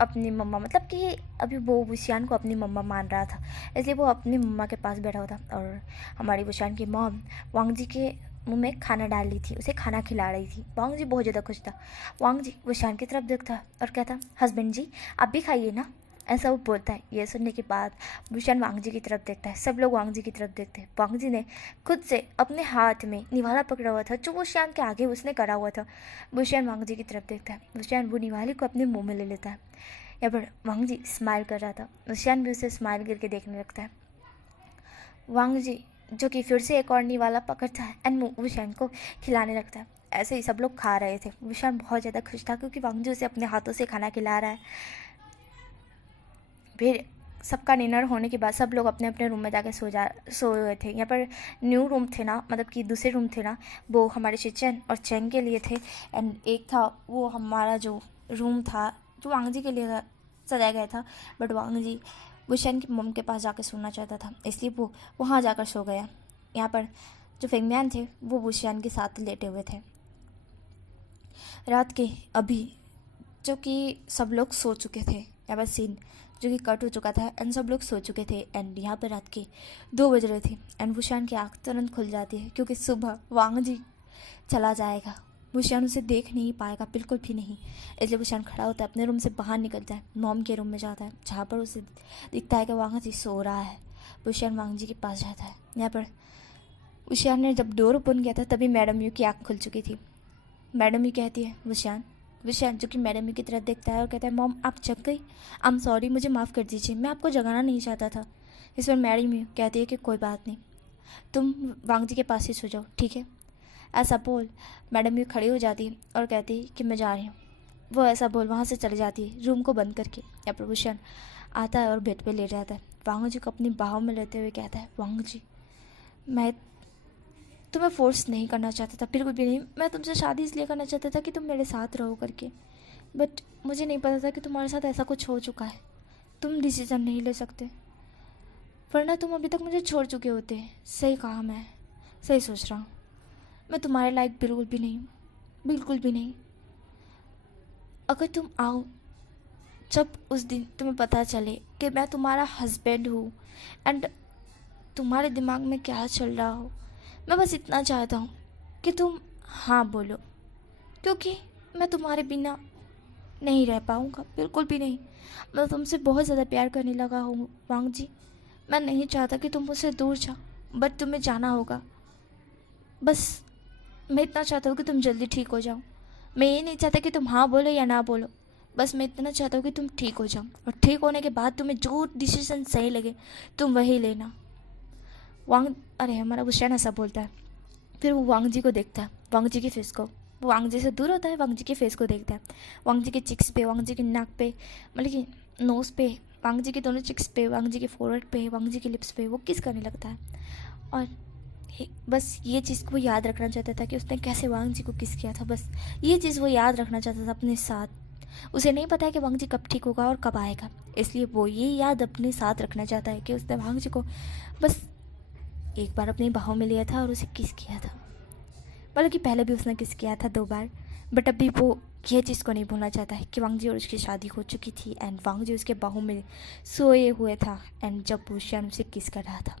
अपनी मम्मा, मतलब कि अभी वो वुशियान को अपनी मम्मा मान रहा था, इसलिए वो अपनी मम्मा के पास बैठा हुआ था। और हमारी वुशियान की मॉम वांग जी के मुंह में खाना डाल रही थी, उसे खाना खिला रही थी। वांग जी बहुत ज़्यादा खुश था। वांग जी वुशियान की तरफ देखता और कहता, हस्बैंड जी आप भी खाइए ना, ऐसा वो बोलता है। ये सुनने के बाद वुशियान वांग जी की तरफ देखता है, सब लोग वांग जी की तरफ देखते हैं। वांग जी ने खुद से अपने हाथ में निवाला पकड़ा हुआ था, जो वुशियान के आगे उसने करा हुआ था। वुशियान वांग जी की तरफ देखता है, वुशियान वो निवाले को अपने मुंह में ले लेता है। यहाँ पर वांग जी स्माइल कर रहा था, वुशियान भी उसे स्माइल करके देखने लगता है। वांग जी जो कि फिर से एक और निवाला पकड़ता है एंड वुशियान को खिलाने लगता है। ऐसे ही सब लोग खा रहे थे। वुशियान बहुत ज़्यादा खुश था क्योंकि वांग जी उसे अपने हाथों से खाना खिला रहा है। फिर सबका डिनर होने के बाद सब लोग अपने अपने रूम में जाके सोए हुए थे। यहाँ पर न्यू रूम थे ना, मतलब कि दूसरे रूम थे ना, वो हमारे शीचन और चेंग के लिए थे, एंड एक था वो हमारा जो रूम था जो वांग जी के लिए सजाया गया था। बट वांग जी वुशियान की मम के पास जाकर सोना चाहता था, इसलिए वो वहाँ जाकर सो गया। यहाँ पर जो फेंगम्यान थे वो वुशियान के साथ लेटे हुए थे। रात के अभी जो कि सब लोग सो चुके थे, यहाँ पर सीन जो कि कट हो चुका था एंड सब लोग सो चुके थे, एंड यहाँ पर रात के 2 बज रहे थे एंड वुशियान की आँख तुरंत खुल जाती है क्योंकि सुबह वांग जी चला जाएगा। वुशियान उसे देख नहीं पाएगा, बिल्कुल भी नहीं। इसलिए वुशियान खड़ा होता है, अपने रूम से बाहर निकलता है, मॉम के रूम में जाता है, जहाँ पर उसे दिखता है कि वांग जी सो रहा है। वुशियान वांग जी के पास जाता है। यहाँ पर वुशियान ने जब डोर ओपन किया था तभी मैडम यू की आँख खुल चुकी थी। मैडम यू कहती है वुशियान जो कि मैडम यू की तरफ देखता है और कहता है, मॉम आप जग गई? आई एम सॉरी, मुझे माफ़ कर दीजिए, मैं आपको जगाना नहीं चाहता था। इस पर मैडम यू कहती है कि कोई बात नहीं, तुम वांग जी के पास ही सो जाओ, ठीक है। ऐसा बोल मैडम यू खड़ी हो जाती है और कहती है कि मैं जा रही हूँ। वो ऐसा बोल वहाँ से चली जाती है रूम को बंद करके। या पर वुशियान आता है और बेड पे लेट जाता है। वांग जी को अपनी बाहों में लेते हुए कहता है, वांग जी मैं तुम्हें फोर्स नहीं करना चाहता था, बिल्कुल भी नहीं। मैं तुमसे शादी इसलिए करना चाहता था कि तुम मेरे साथ रहो करके, बट मुझे नहीं पता था कि तुम्हारे साथ ऐसा कुछ हो चुका है। तुम डिसीज़न नहीं ले सकते, वरना तुम अभी तक मुझे छोड़ चुके होते। सही कहा, मैं सही सोच रहा हूँ। मैं तुम्हारे लायक बिल्कुल भी नहीं हूँ, बिल्कुल भी नहीं। अगर तुम आओ, जब उस दिन तुम्हें पता चले कि मैं तुम्हारा हस्बैंड हूँ एंड तुम्हारे दिमाग में क्या चल रहा हो, मैं बस इतना चाहता हूँ कि तुम हाँ बोलो, क्योंकि मैं तुम्हारे बिना नहीं रह पाऊँगा, बिल्कुल भी नहीं। मैं तुमसे बहुत ज़्यादा प्यार करने लगा हूँ वांग जी। मैं नहीं चाहता कि तुम मुझसे दूर जाओ, बट तुम्हें जाना होगा। बस मैं इतना चाहता हूँ कि तुम जल्दी ठीक हो जाओ। मैं ये नहीं चाहता कि तुम हाँ बोलो या ना बोलो, बस मैं इतना चाहता हूँ कि तुम ठीक हो जाओ, और ठीक होने के बाद तुम्हें जो डिसीजन सही लगे तुम वही लेना। वांग, अरे हमारा बुशैन ऐसा बोलता है। फिर वो वांग जी को देखता है, वांग जी के फेस को। वो वांग जी से दूर होता है, वांग जी के फेस को देखता है। वांग जी के चिक्स पे, वांग जी के नाक पे, मतलब कि नोज पे, वांग जी के दोनों चिक्स पे, वांग जी के फोरहेड पे, वांग जी के लिप्स पे वो किस करने लगता है। और बस ये चीज़ को याद रखना चाहता था कि उसने कैसे वांग जी को किस किया था। बस ये चीज़ वो याद रखना चाहता था अपने साथ। उसे नहीं पता है कि वांग जी कब ठीक होगा और कब आएगा, इसलिए वो ये याद अपने साथ रखना चाहता है कि उसने वांग जी को बस एक बार अपनी बाहों में लिया था और उसे किस किया था। मतलब कि पहले भी उसने किस किया था 2 बार, बट अभी वो ये चीज़ को नहीं भूलना चाहता है कि वांग जी और उसकी शादी हो चुकी थी एंड वांग जी उसके बाहों में सोए हुए था एंड जब वो शैन उसे किस कर रहा था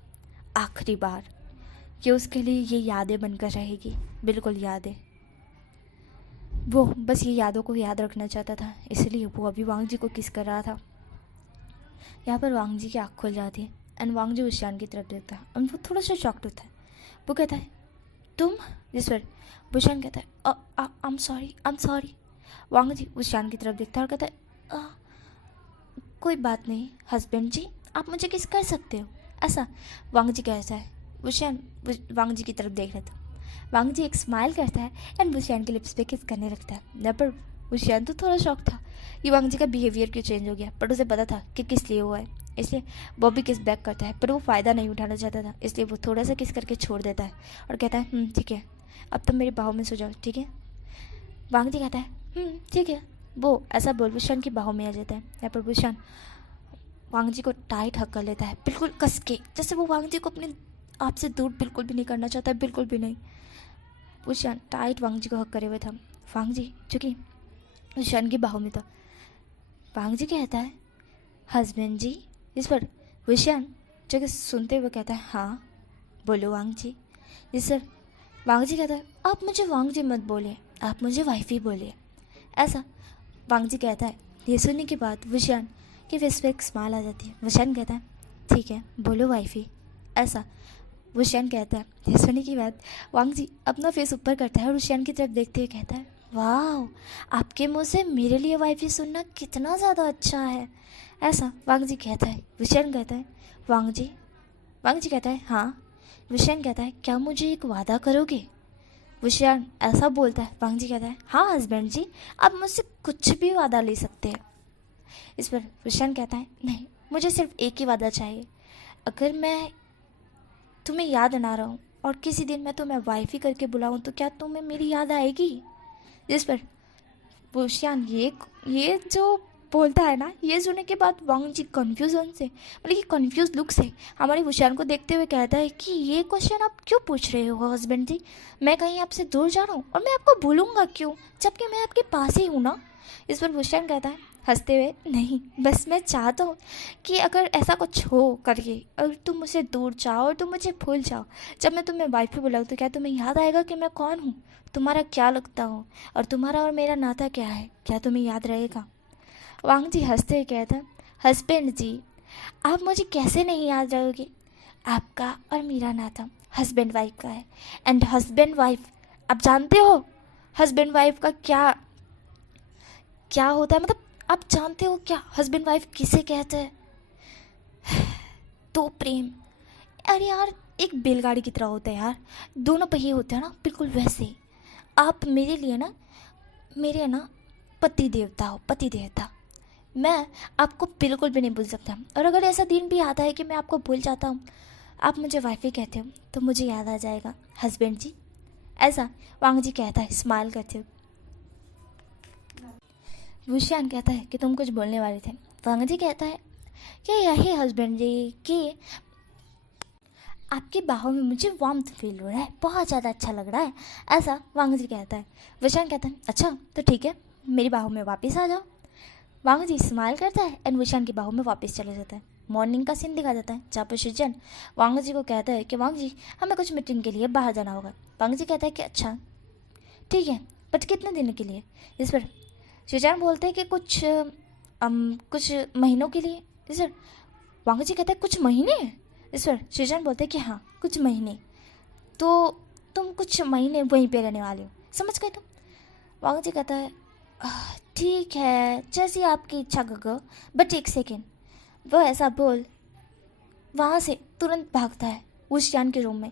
आखिरी बार। कि उसके लिए ये यादें बनकर रहेगी, बिल्कुल यादें। वो बस ये यादों को याद रखना चाहता था, इसलिए वो अभी वांग जी को किस कर रहा था। यहाँ पर वांग जी की आँख खुल जाती है एंड वांग जी उशान की तरफ देखता है और वो थोड़ा सा शॉक्ड होता है। वो कहता है तुम, जिस पर बुशान कहता है आई एम सॉरी। वांग जी उशान की तरफ देखता है और कहता है कोई बात नहीं हस्बैंड जी, आप मुझे किस कर सकते हो ऐसा। वांग जी कहता है, बुशान वांग जी की तरफ देख रहा था। वांग जी एक स्माइल करता है एंड बुशान के लिप्स पे किस करने लगता है। यहाँ पर बुशान तो थोड़ा शॉक था ये वांग जी का बिहेवियर क्यों चेंज हो गया, बट उसे पता था कि किस लिए हुआ है, इसलिए वो भी किस बैक करता है। पर वो फ़ायदा नहीं उठाना चाहता था, इसलिए वो थोड़ा सा किस करके छोड़ देता है और कहता है ठीक है, अब तुम मेरी बाहों में सो जाओ, ठीक है। वांग जी कहता है ठीक है। वो ऐसा बोल बुशान की बाहों में आ जाता है। यहाँ पर बुशान वांग जी को टाइट हक कर लेता है, बिल्कुल कस के, जैसे वो वांग जी को अपने आप से दूर बिल्कुल भी नहीं करना चाहता है, बिल्कुल भी नहीं। बुशान टाइट वांग जी को हक करे हुए था। वांग जी चूँकि बुशान की बाहों में था। वांग जी कहता है हस्बैंड जी, इस पर बुशान जो कि सुनते हुए कहता है हाँ बोलो वांग जी। जिस पर वांग जी कहता है आप मुझे वांग जी मत बोलिए, आप मुझे वाइफ ही बोलिए ऐसा। वांग जी कहता है। ये सुनने के बाद बुशान के फेस पे एक स्माइल आ जाती है। बुशान कहता है ठीक है बोलो वाइफ ही ऐसा। बुशान कहता है। ये सुनने के बाद वांग जी अपना फेस ऊपर करता है और बुशान की तरफ देखते हुए कहता है वाह, आपके मुंह से मेरे लिए वाइफ ही सुनना कितना ज़्यादा अच्छा है ऐसा। वांग जी कहता है। बुशान कहता है वांग जी कहता है हाँ। बुशान कहता है क्या मुझे एक वादा करोगे। बुशान ऐसा बोलता है। वांग जी कहता है हाँ हस्बैंड जी, आप मुझसे कुछ भी वादा ले सकते हैं। इस पर बुशान कहता है नहीं, मुझे सिर्फ एक ही वादा चाहिए। अगर मैं तुम्हें याद ना रहूं और किसी दिन मैं तुम्हें वाइफ ही करके बुलाऊं तो क्या तुम्हें मेरी याद आएगी। जिस पर बुशान ये जो बोलता है ना, ये सुनने के बाद वांग जी कन्फ्यूजन से, मतलब कि कन्फ्यूज लुक से हमारे बुशान को देखते हुए कहता है कि ये क्वेश्चन आप क्यों पूछ रहे हो हस्बैंड जी, मैं कहीं आपसे दूर जा रहा हूँ और मैं आपको भूलूंगा क्यों, जबकि मैं आपके पास ही हूँ ना। इस पर बुशान कहता है हंसते हुए नहीं, बस मैं चाहता हूँ कि अगर ऐसा कुछ हो करके अगर तुम मुझसे दूर जाओ और तुम मुझे भूल जाओ, जब मैं तुम्हें वाइफ बुलाऊँ तो क्या तुम्हें याद आएगा कि मैं कौन हूँ, तुम्हारा क्या लगता हूँ और तुम्हारा और मेरा नाता क्या है, क्या तुम्हें याद रहेगा। वांग जी हंसते हुए कहता है हस्बैंड जी, आप मुझे कैसे नहीं याद रहोगे, आपका और मेरा नाता हस्बैंड वाइफ का है एंड हस्बैंड वाइफ आप जानते हो हस्बैंड वाइफ का क्या क्या होता है, मतलब आप जानते हो क्या हस्बैंड वाइफ किसे कहते हैं। तो प्रेम, अरे यार एक बैलगाड़ी की तरह होता है यार, दोनों पहिए होते हैं ना, बिल्कुल वैसे आप मेरे लिए ना, मेरे ना पति देवता हो, पति देवता। मैं आपको बिल्कुल भी नहीं भूल सकता और अगर ऐसा दिन भी आता है कि मैं आपको भूल जाता हूँ, आप मुझे वाइफ ही कहते हो तो मुझे याद आ जाएगा हस्बैंड जी, ऐसा वांग जी कहता है स्माइल करते हो। वुशियान कहता है कि तुम कुछ बोलने वाले थे। वांग जी कहता है कि यही हस्बैंड जी कि आपकी बाहों में मुझे वार्मथ फील हो रहा है, बहुत ज़्यादा अच्छा लग रहा है, ऐसा वांग जी कहता है। वुशियान कहता है अच्छा तो ठीक है, मेरी बाहों में वापस आ जाओ। वांग जी स्माइल करता है एंड वुशियान की बाहों में वापस चला जाता है। मॉर्निंग का सीन दिखा जाता है जहाँ पर शिजन वांग जी को कहता है कि वांग जी हमें कुछ मीटिंग के लिए बाहर जाना होगा। वांग जी कहता है कि अच्छा ठीक है, बट कितने दिन के लिए। इस पर शिजन बोलते हैं कि कुछ महीनों के लिए। इस पर वांग जी कहता है कुछ महीने। इस पर शिजन बोलते हैं कि हाँ कुछ महीने, तो तुम कुछ महीने वहीं पे रहने वाले हो, समझ गए तुम। वांग जी कहता है ठीक है जैसी आपकी इच्छा गगो, बट एक सेकेंड। वो ऐसा बोल वहाँ से तुरंत भागता है वुशियान के रूम में।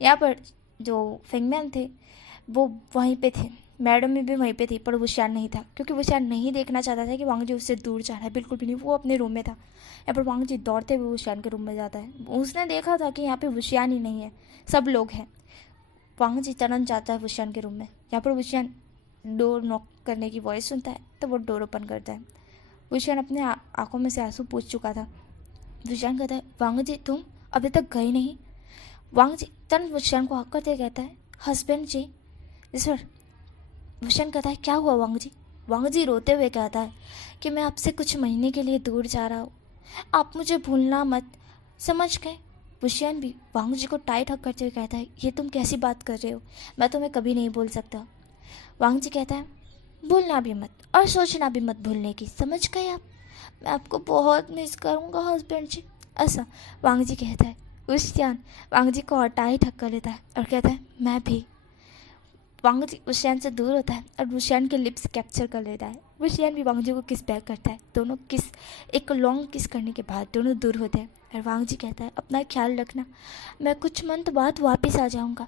यहाँ पर जो फेंगमैन थे वो वहीं पे थे, मैडम भी वहीं पे थी, पर वुशियान नहीं था क्योंकि वुशियान नहीं देखना चाहता था कि वांग जी उससे दूर जा रहा है, बिल्कुल भी नहीं, वो अपने रूम में था। यहाँ पर वांग जी दौड़ते हुए वुशियान के रूम में जाता है। उसने देखा था कि यहाँ पे वुशियान ही नहीं है, सब लोग हैं। वांग जी तुरंत जाता है वुशियान के रूम में। यहाँ पर वुशियान डोर नॉक करने की वॉइस सुनता है तो वो डोर ओपन करता है। वुशियान अपने आंखों में से आंसू पूछ चुका था। वुशियान कहता है वांग जी तुम अभी तक गए नहीं। वांग जी तुरंत वुशियान को हक करते कहता है हस्बैंड जी। इस पर वुशियान कहता है क्या हुआ वांग जी। वांग जी रोते हुए कहता है कि मैं आपसे कुछ महीने के लिए दूर जा रहा हूँ, आप मुझे भूलना मत, समझ गए। वुशियान भी वांग जी को टाइट हक करते हुए कहता है ये तुम कैसी बात कर रहे हो, मैं तुम्हें कभी नहीं भूल सकता। वांग जी कहता है भूलना भी मत और सोचना भी मत भूलने की, समझ गए आप, मैं आपको बहुत मिस करूँगा हस्बैंड जी, ऐसा वांग जी कहता है। वुशियान वांग जी को और टाइट हक कर लेता है और कहता है मैं भी। वांग जी वुशियान से दूर होता है और वुशियान के लिप्स कैप्चर कर लेता है। वुशियान भी वांग जी को किस बैक करता है, दोनों किस एक लॉन्ग किस करने के बाद दोनों दूर होते हैं। और वांग जी कहता है अपना ख्याल रखना, मैं कुछ मंथ बाद वापस आ जाऊँगा,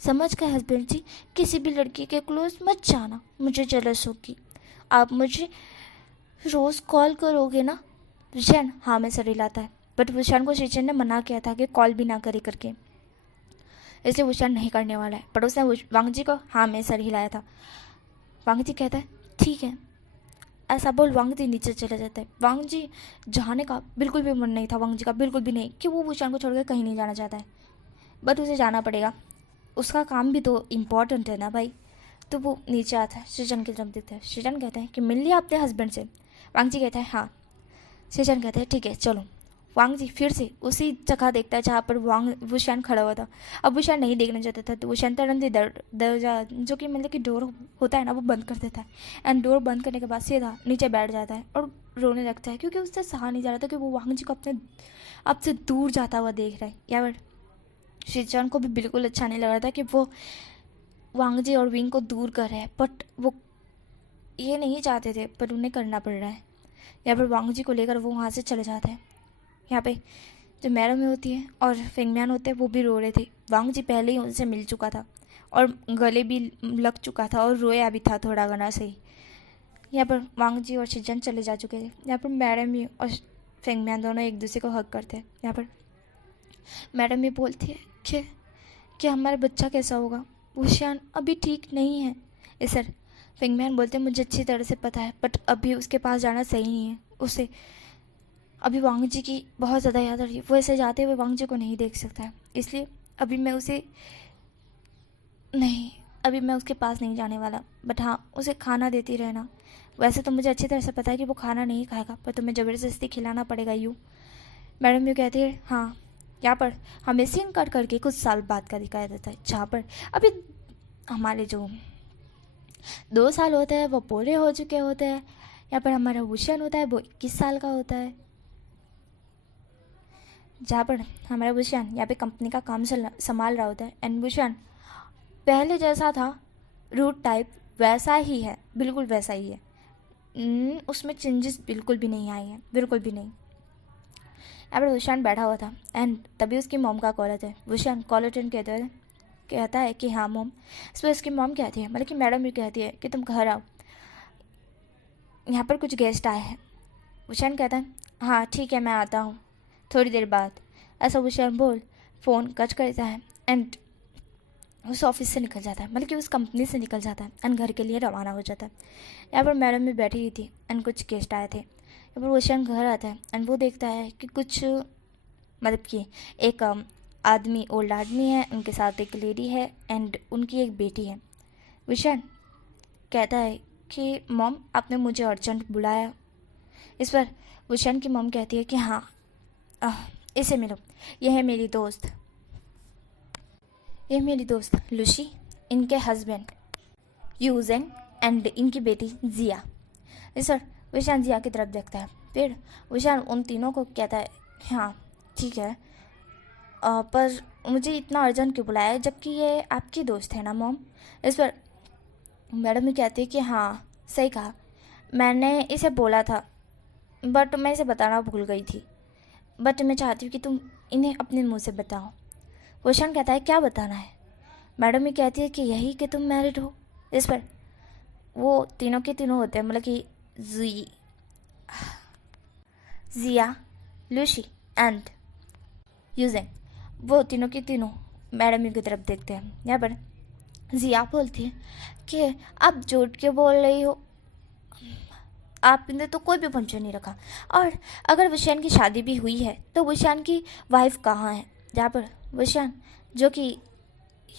समझ गए हस्बैंड जी, किसी भी लड़की के क्लोज मत जाना, मुझे जलस होगी, आप मुझे रोज़ कॉल करोगे ना। वुशियान हाँ में सर हिलाता है, बट वुशियान को शिजन ने मना किया था कि कॉल भी ना करे करके, इसलिए वुशियान नहीं करने वाला है, पर उसने वांग जी को हाँ में सर हिलाया था। वांग जी कहता है ठीक है, ऐसा बोल वांग जी नीचे चले जाते हैं। वांग जी जाने का बिल्कुल भी मन नहीं था, वांग जी का बिल्कुल भी नहीं, कि वो वुशियान को छोड़कर कहीं नहीं जाना चाहता है, बट उसे जाना पड़ेगा, उसका काम भी तो इम्पॉर्टेंट है ना भाई। तो वो नीचे आता है, शिजन की तरफ देखता है। शिजन कहता है कि मिल लिया अपने हस्बैंड से। वांग जी कहता है हाँ। शिजन कहता है ठीक है चलो। वांग जी फिर से उसी जगह देखता है जहाँ पर वुशियान खड़ा हुआ था। अब वुशियान नहीं देखना चाहता था तो वुशियान तुरंत ही दरवाजा जो कि मतलब कि डोर होता है ना वो बंद कर देता है, एंड डोर बंद करने के बाद सीधा नीचे बैठ जाता है और रोने लगता है क्योंकि उससे सहा नहीं जा रहा था कि वो वांग जी को अपने अब से दूर जाता हुआ देख रहा है। या फिर शिजन को भी बिल्कुल अच्छा नहीं लग रहा था कि वो वांग जी और विंग को दूर कर रहे हैं, बट वो ये नहीं चाहते थे पर उन्हें करना पड़ रहा है। या फिर वांग जी को लेकर वो वहाँ से चले जाते हैं। यहाँ पे जो मैडम में होती है और फेंगम्यान होते हैं वो भी रो रहे थे। वांग जी पहले ही उनसे मिल चुका था और गले भी लग चुका था और रोया भी था थोड़ा घना से ही। यहाँ पर वांग जी और शिजन चले जा चुके थे। यहाँ पर मैडम भी और फेंगम्यान दोनों एक दूसरे को हक करते हैं। यहाँ पर मैडम भी बोलती है कि हमारा बच्चा कैसा होगा, वुशियान अभी ठीक नहीं है। ये सर फेंगम्यान बोलते हैं मुझे अच्छी तरह से पता है, बट अभी उसके पास जाना सही नहीं है, उसे अभी वांग जी की बहुत ज़्यादा याद आ रही है, वो ऐसे जाते हुए वांग जी को नहीं देख सकता है, इसलिए अभी मैं उसके पास नहीं जाने वाला, बट हाँ उसे खाना देती रहना। वैसे तो मुझे अच्छी तरह से पता है कि वो खाना नहीं खाएगा, पर तुम्हें ज़बरदस्ती खिलाना पड़ेगा यूँ। मैडम यूँ कहती है हाँ। यहाँ पर हमें सीन कट करके कुछ साल बाद का दिखाया जाता है जहाँ पर अभी हमारे जो 2 साल होते हैं वो पूरे हो चुके होते हैं। यहाँ पर हमारा वुशियान होता है वो 21 साल का होता है, जहाँ पर हमारा वुशियान यहाँ पे कंपनी का काम संभाल रहा होता है। एंड वुशियान पहले जैसा था रूट टाइप वैसा ही है, बिल्कुल वैसा ही है, उसमें चेंजेस बिल्कुल भी नहीं आए हैं, बिल्कुल भी नहीं। यहाँ पर वुशियान बैठा हुआ था एंड तभी उसकी मॉम का कॉल आता है। वुशियान कॉल अटेंड कहता है कि हाँ मॉम। इस पर उसकी मॉम कहती है, मतलब कि मैडम भी कहती है कि तुम घर आओ, यहाँ पर कुछ गेस्ट आए हैं। वुशियान कहता है हाँ ठीक है मैं आता हूँ थोड़ी देर बाद, ऐसा वुशान बोल फ़ोन कट करता है एंड उस ऑफिस से निकल जाता है, मतलब कि उस कंपनी से निकल जाता है एंड घर के लिए रवाना हो जाता है। यहाँ पर मैडम भी बैठी हुई थी एंड कुछ गेस्ट आए थे। यहाँ पर वुशान घर आता है एंड वो देखता है कि कुछ मतलब कि एक आदमी, ओल्ड आदमी है, उनके साथ एक लेडी है एंड उनकी एक बेटी है। वुशान कहता है कि मॉम आपने मुझे अर्जेंट बुलाया। इस पर वुशान की मॉम कहती है कि हाँ इसे मिलो, यह है मेरी दोस्त, ये मेरी दोस्त लूसी, इनके हस्बैंड यूजेन एंड इनकी बेटी जिया। इस पर वुशान जिया की तरफ देखता है। फिर वुशान उन तीनों को कहता है हाँ ठीक है, पर मुझे इतना अर्जेंट क्यों बुलाया जबकि ये आपकी दोस्त है ना मॉम। इस पर मैडम भी कहती है कि हाँ सही कहा, मैंने इसे बोला था बट मैं इसे बताना भूल गई थी, बट मैं चाहती हूँ कि तुम इन्हें अपने मुंह से बताओ। वुशान कहता है क्या बताना है। मैडम भी कहती है कि यही कि तुम मैरिड हो। इस पर वो तीनों के तीनों होते हैं, मतलब कि जिया, लूसी एंड यूजेन, वो तीनों के तीनों मैडम की तरफ देखते हैं। यहाँ पर जिया बोलती है कि आप झूठ के बोल रही हो, आपने तो कोई भी फंक्शन नहीं रखा, और अगर वुशान की शादी भी हुई है तो वुशान की वाइफ कहाँ है। जहाँ पर वुशान जो कि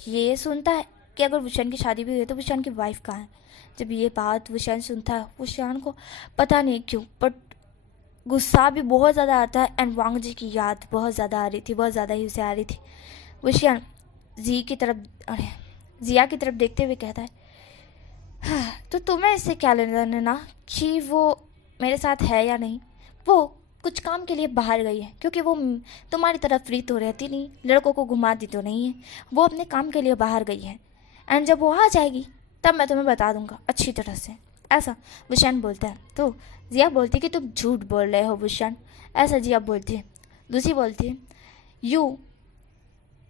ये सुनता है कि अगर वुशान की शादी भी हुई है तो वुशान की वाइफ कहाँ है। जब ये बात वुशान सुनता है, वुशान को पता नहीं क्यों बट गुस्सा भी बहुत ज़्यादा आता है एंड वांग जी की याद बहुत ज़्यादा आ रही थी, बहुत ज़्यादा ही उसे आ रही थी। वुशान जिया की तरफ देखते हुए कहता है तो तुम्हें इससे क्या लेना देना कि वो मेरे साथ है या नहीं। वो कुछ काम के लिए बाहर गई है, क्योंकि वो तुम्हारी तरफ फ्री तो रहती नहीं, लड़कों को घुमाती तो नहीं है, वो अपने काम के लिए बाहर गई है एंड जब वो आ जाएगी तब मैं तुम्हें बता दूंगा अच्छी तरह से। ऐसा वुशान बोलता है। तो जिया बोलती है कि तुम झूठ बोल रहे हो वुशान, ऐसा जिया बोलती है। दूसरी बोलती है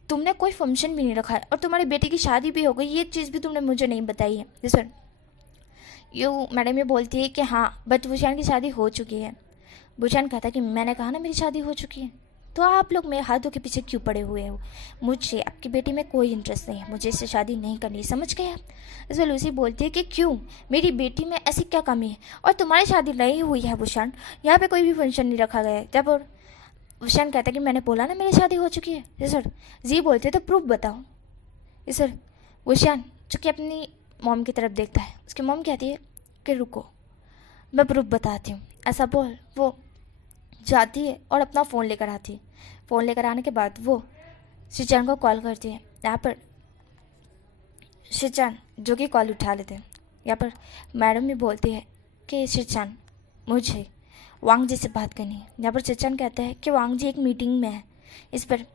तुमने कोई फंक्शन भी नहीं रखा है और तुम्हारी बेटी की शादी भी हो गई, ये चीज़ भी तुमने मुझे नहीं बताई है। जिस पर मैडम ये बोलती है कि हाँ बट वुशान की शादी हो चुकी है। वुशान कहता है कि मैंने कहा ना मेरी शादी हो चुकी है, तो आप लोग मेरे हाथों के पीछे क्यों पड़े हुए हो। मुझे आपकी बेटी में कोई इंटरेस्ट नहीं है, मुझे इससे शादी नहीं करनी, समझ गए आप। इसमें लूसी बोलती है कि क्यों, मेरी बेटी में ऐसी क्या कमी है, और तुम्हारी शादी नहीं हुई है वुशान, यहाँ पे कोई भी फंक्शन नहीं रखा गया है। जब वुशान कहता है कि मैंने बोला ना मेरी शादी हो चुकी है। सर जी बोलते तो प्रूफ बताओ। सर वुशान जो कि अपनी मॉम की तरफ देखता है, उसकी मॉम कहती है कि रुको मैं प्रूफ बताती हूँ। ऐसा बोल वो जाती है और अपना फ़ोन लेकर आती है। फ़ोन लेकर आने के बाद वो शिचान को कॉल करती है। यहाँ पर शिचान जो कि कॉल उठा लेते हैं। यहाँ पर मैडम भी बोलती है कि शिचान मुझे वांग जी से बात करनी है। यहाँ पर शिचान कहता है कि वांग जी एक मीटिंग में है। इस पर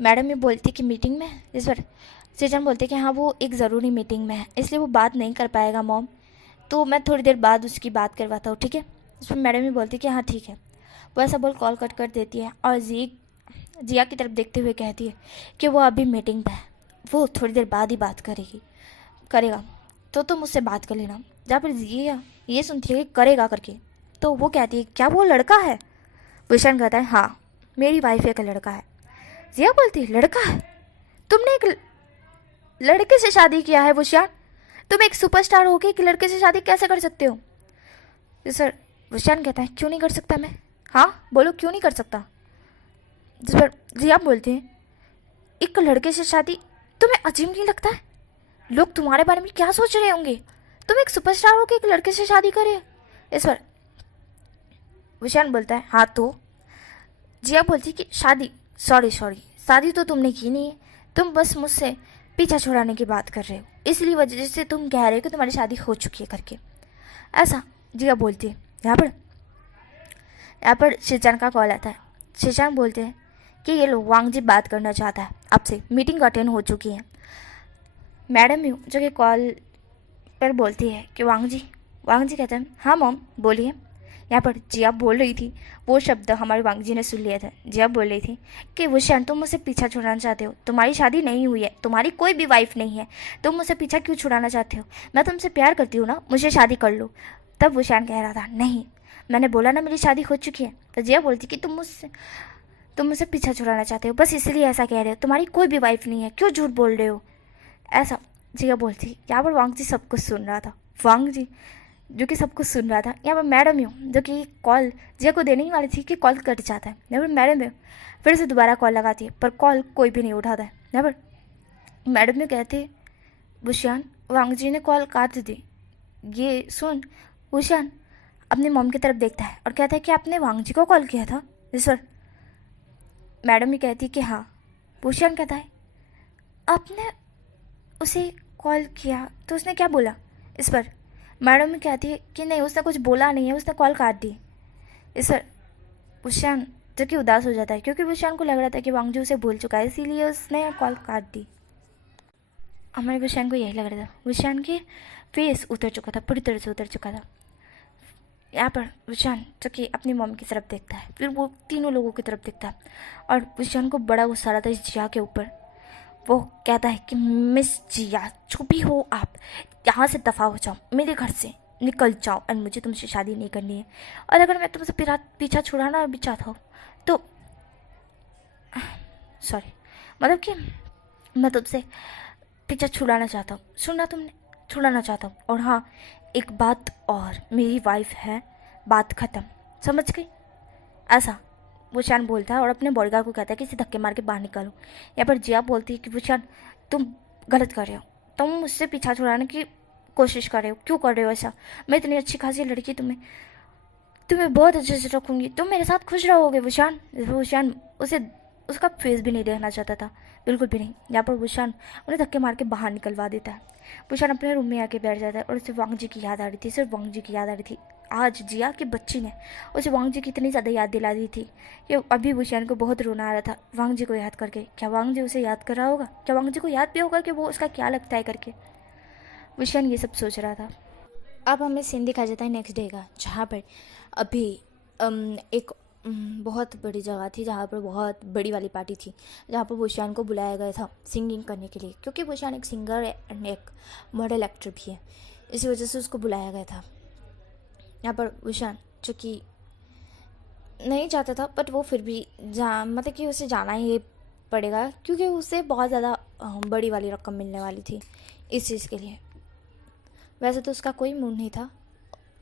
मैडम भी बोलती है कि मीटिंग में है। इस पर शिचान बोलते हैं कि हाँ वो एक ज़रूरी मीटिंग में है, इसलिए वो बात नहीं कर पाएगा मॉम, तो मैं थोड़ी देर बाद उसकी बात करवाता हूँ, ठीक है। इस पर मैडम भी बोलती है कि हाँ ठीक है। वो ऐसा बोल कॉल कट कर देती है और जिया की तरफ देखते हुए कहती है कि वो अभी मीटिंग पे है, वो थोड़ी देर बाद ही बात करेगा तो तुम मुझसे बात कर लेना। जहाँ पर जिया ये सुनती है कि करेगा करके, तो वो कहती है क्या वो लड़का है। वुशान कहता है हाँ मेरी वाइफ का लड़का है। जिया बोलती है लड़का है, तुमने एक लड़के से शादी किया है वुशान, तुम एक सुपरस्टार हो के एक लड़के से शादी कैसे कर सकते हो। सर वुशान कहता है क्यों नहीं कर सकता मैं, हाँ बोलो क्यों नहीं कर सकता। जिस पर जिया बोलते हैं एक लड़के से शादी तुम्हें अजीब नहीं लगता है, लोग तुम्हारे बारे में क्या सोच रहे होंगे, तुम एक सुपरस्टार हो के एक लड़के से शादी करे। इस पर वुशान बोलता है हाँ तो। जिया बोलती है कि सॉरी शादी तो तुमने की नहीं है, तुम बस मुझसे पीछा छुड़ाने की बात कर रहे हो, इसलिए वजह से तुम कह रहे हो कि तुम्हारी शादी हो चुकी है करके, ऐसा जिया बोलती है। यहाँ पर शिचान का कॉल आता है। शिचान बोलते हैं कि ये लो वांग जी बात करना चाहता है आपसे, मीटिंग अटेंड हो चुकी है। मैडम यू जो कि कॉल पर बोलती है कि वांग जी कहते हैं हाँ मॉम बोलिए। यहाँ पर जिया बोल रही थी, वो शब्द हमारे वांग जी ने सुन लिया था। जिया बोल रही थी कि वुशान तुम मुझसे पीछा छुड़ाना चाहते हो, तुम्हारी शादी नहीं हुई है, तुम्हारी कोई भी वाइफ नहीं है, तुम मुझसे पीछा क्यों छुड़ाना चाहते हो, मैं तुमसे प्यार करती हूँ ना, मुझे शादी कर लो। तब वुशान कह रहा था नहीं मैंने बोला ना मेरी शादी हो चुकी है। तो जिया बोलती कि तुम मुझसे पीछा छुड़ाना चाहते हो, बस इसलिए ऐसा कह रहे हो। तुम्हारी कोई भी वाइफ नहीं है, क्यों झूठ बोल रहे हो? ऐसा जिया बोलती। यहाँ पर वांग जी सब कुछ सुन रहा था। वांग जी जो कि सब कुछ सुन रहा था। यहाँ पर मैडम यूँ जो कि कॉल जिया को देने ही वाली थी कि कॉल कट जाता है। यहाँ पर मैडम यूँ फिर से दोबारा कॉल लगाती है, पर कॉल कोई भी नहीं उठाता है। यहाँ पर मैडम ने कहते, बुशियान वांग जी ने कॉल काट दी। ये सुन बुशियान अपनी मॉम की तरफ देखता है और कहता है कि आपने वांग जी को कॉल किया था इस पर। मैडम ही कहती कि हाँ। बुशियान कहता है आपने उसे कॉल किया तो उसने क्या बोला इस पर। मैडम ही कहती है कि नहीं, उसने कुछ बोला नहीं है, उसने कॉल काट दी इस पर। बुशियान जो कि उदास हो जाता है क्योंकि बुशियान को लग रहा था कि वांग जी उसे भूल चुका है, इसीलिए उसने कॉल काट दी। हमारे बुशियान को यही लग रहा था। बुशियान की फेस उतर चुका था, पूरी तरह से उतर चुका था। यहाँ पर बुशियान जो कि अपनी मॉम की तरफ देखता है, फिर वो तीनों लोगों की तरफ देखता है और बुशियान को बड़ा गुस्सा आ रहा था इस जिया के ऊपर। वो कहता है कि मिस जिया जो भी हो आप यहाँ से दफ़ा हो जाओ, मेरे घर से निकल जाओ, और मुझे तुमसे शादी नहीं करनी है। और अगर मैं तुमसे पीछा छुड़ाना भी चाहता हूँ तो सॉरी, मतलब कि मैं तुमसे पीछा छुड़ाना चाहता हूँ, सुनना तुमने, छुड़ाना चाहता हूँ। और हाँ एक बात और, मेरी वाइफ है, बात ख़त्म, समझ गई? ऐसा बुशियान बोलता है और अपने बॉडीगार्ड को कहता है कि इसे धक्के मार के बाहर निकालो। यहाँ पर जिया बोलती है कि बुशियान तुम गलत कर रहे हो, तुम मुझसे पीछा छुड़ाने की कोशिश कर रहे हो, क्यों कर रहे हो ऐसा? मैं इतनी अच्छी खासी लड़की, तुम्हें बहुत अच्छे से रखूँगी, तुम मेरे साथ खुश रहोगे। बुशियान उसे उसका फेस भी नहीं देखना चाहता था, बिल्कुल भी नहीं। यहाँ पर बुशियान उन्हें धक्के मार के बाहर निकलवा देता है। बुशियान अपने रूम में आके बैठ जाता है और उसे वांग जी की याद आ रही थी, सिर्फ वांग जी की याद आ रही थी। आज जिया की बच्ची ने उसे वांग जी की इतनी ज़्यादा याद दिला दी थी कि अभी बुशियान को बहुत रोना आ रहा था वांग जी को याद करके। क्या वांग जी उसे याद कर रहा होगा? क्या वांग जी को याद भी होगा कि वो उसका क्या लगता है करके? बुशियान ये सब सोच रहा था। अब हमें सीन दिखाया जाता है नेक्स्ट डे का, जहाँ पर अभी एक बहुत बड़ी जगह थी, जहाँ पर बहुत बड़ी वाली पार्टी थी, जहाँ पर बुशियान को बुलाया गया था सिंगिंग करने के लिए, क्योंकि बुशियान एक सिंगर एंड एक मॉडल एक्टर भी है, इसी वजह से उसको बुलाया गया था। यहाँ पर बुशियान जो कि नहीं चाहता था, बट वो फिर भी मतलब कि उसे जाना ही पड़ेगा, क्योंकि उसे बहुत ज़्यादा बड़ी वाली रकम मिलने वाली थी इस चीज़ के लिए। वैसे तो उसका कोई मूड नहीं था,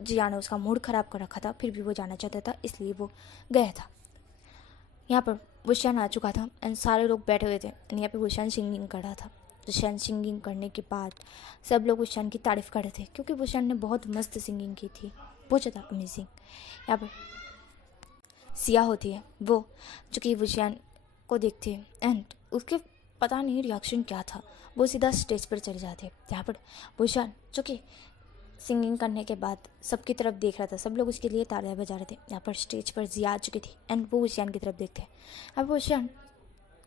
जिया ने उसका मूड ख़राब कर रखा था, फिर भी वो जाना चाहता था, इसलिए वो गया था। यहाँ पर बुशियान आ चुका था एंड सारे लोग बैठे हुए थे एंड यहाँ पे बुशियान सिंगिंग कर रहा था। बुशियान सिंगिंग करने के बाद सब लोग बुशियान की तारीफ़ कर रहे थे, क्योंकि बुशियान ने बहुत मस्त सिंगिंग की थी, बहुत ज़्यादा अमेजिंग। यहाँ पर सिया होती है वो, जो कि बुशियान को देखती है एंड उसके पता नहीं रिएक्शन क्या था, वो सीधा स्टेज पर चले जाते हैं। यहाँ पर बुशियान जो कि सिंगिंग करने के बाद सबकी तरफ देख रहा था, सब लोग उसके लिए तालियां बजा रहे थे। यहाँ पर स्टेज पर जिया आ चुकी थी एंड वो बुशियान की तरफ देखते हैं। अब बुशियान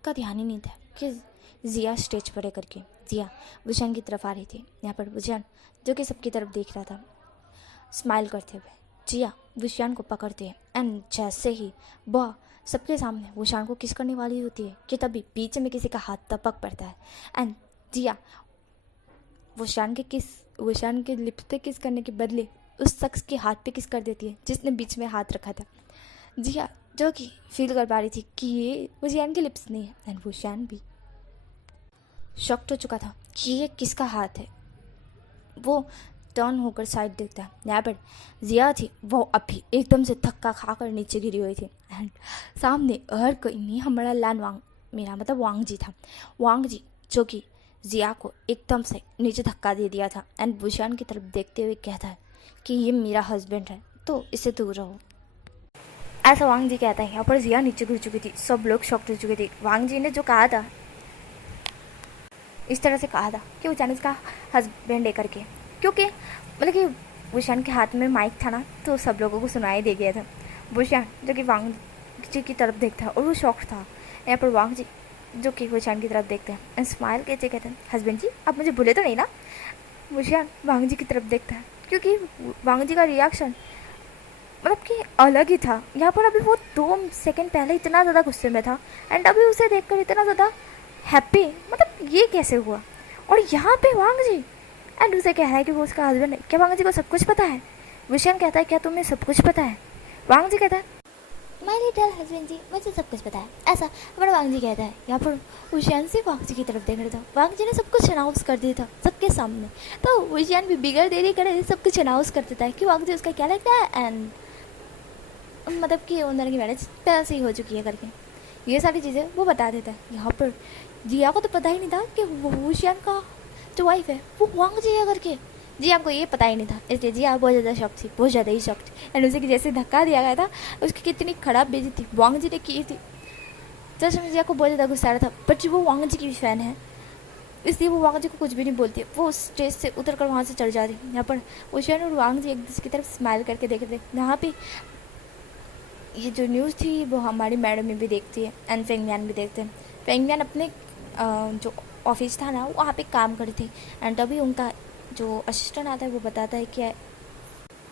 का ध्यान ही नहीं था कि जिया स्टेज पर है करके, जिया बुशियान की तरफ आ रही थी। यहाँ पर बुशियान जो कि सबकी तरफ देख रहा था, स्माइल करते हुए जिया बुशियान को पकड़ते हैं एंड जैसे ही वह सबके सामने बुशियान को किस करने वाली होती है कि तभी बीच में किसी का हाथ टपक पड़ता है एंड जिया बुशियान के लिप्स पे किस करने के बदले उस शख्स के हाथ पे किस कर देती है जिसने बीच में हाथ रखा था। जिया जो कि फील कर पा रही थी कि ये बुशियान के लिप्स नहीं है एंड बुशियान भी शॉक्ड हो चुका था कि ये किसका हाथ है। वो टर्न होकर साइड देखता है। यहाँ पर जिया थी, वो अभी एकदम से थक्का खाकर नीचे गिरी हुई थी एंड सामने और कोई नहीं, हमारा लैन वांग, मेरा मतलब वांग जी था। वांग जी जो कि जिया को एकदम से नीचे धक्का दे दिया था एंड बुशियान की तरफ देखते हुए कहता है कि ये मेरा हस्बैंड है, तो इससे दूर रहो, ऐसा वांग जी कहता है। यहाँ पर जिया नीचे गिर चुकी थी, सब लोग शॉक्ड हो चुके थे। वांग जी ने जो कहा था, इस तरह से कहा था कि बुशियान उसका हस्बैंड है करके, क्योंकि मतलब कि बुशियान के हाथ में माइक था ना, तो सब लोगों को सुनाई दे गया था। बुशियान जो कि वांग जी की तरफ देखता है और वो शॉक्ड था। यहाँ पर वांग जी जो कि बुशियान की तरफ देखते हैं एंड स्माइल कहते कहते हैं, हस्बैंड जी आप मुझे भूले तो नहीं ना? बुशियान वांग जी की तरफ देखता है, क्योंकि वांग जी का रिएक्शन मतलब कि अलग ही था। यहाँ पर अभी वो 2 सेकंड पहले इतना ज़्यादा गुस्से में था एंड अभी उसे देखकर इतना ज़्यादा हैप्पी, मतलब ये कैसे हुआ? और यहाँ पे वांग जी एंड उसे कह रहा है कि वो उसका हस्बैंड है। क्या वांग जी को सब कुछ पता है? बुशियान कहता है क्या तुम्हें सब कुछ पता है? वांग जी कहता है माय लिटिल हस्बैंड जी मुझे सब कुछ पता है, ऐसा हमारा वांग जी कहता है। यहाँ पर उशियान से वांग जी की तरफ देख रहा था। वांग जी ने सब कुछ अनाउंस कर दिया था सबके सामने, तो उशियान भी बिगड़ देरी करे सब कुछ अनाउंस कर देता है कि वांग जी उसका क्या लगता है, एंड मतलब कि उन दोनों की मैरिज पहले से ही हो चुकी है करके ये सारी चीज़ें वो बता देता है। यहाँ पर जिया को तो पता ही नहीं था कि वो उशियान का जो वाइफ है वो वांग जी है करके। जिया को ये पता ही नहीं था, इसलिए जिया बहुत ज़्यादा शॉक थी, बहुत ज़्यादा ही शॉक थी। एंड उसे कि जैसे धक्का दिया गया था उसकी कितनी खराब बेइज्जती वांग जी ने की थी। जस्ट में जिया को बहुत ज़्यादा गुस्सा आ रहा था, बट वो वांग जी की फ़ैन है इसलिए वो वांग जी को कुछ भी नहीं बोलती, वो स्टेज से उतर कर वहाँ से चल जाती। यहाँ पर उशियान और वांग जी एक दूसरे की तरफ स्माइल करके देख रहे थे। यहाँ पे ये जो न्यूज़ थी वो हमारी मैडम भी देखती है एंड फेंगमियान भी देखते हैं। फेंगमियान अपने जो ऑफिस था ना वहाँ पे काम करती थी, एंड तभी उनका जो असिस्टेंट आता है वो बताता है कि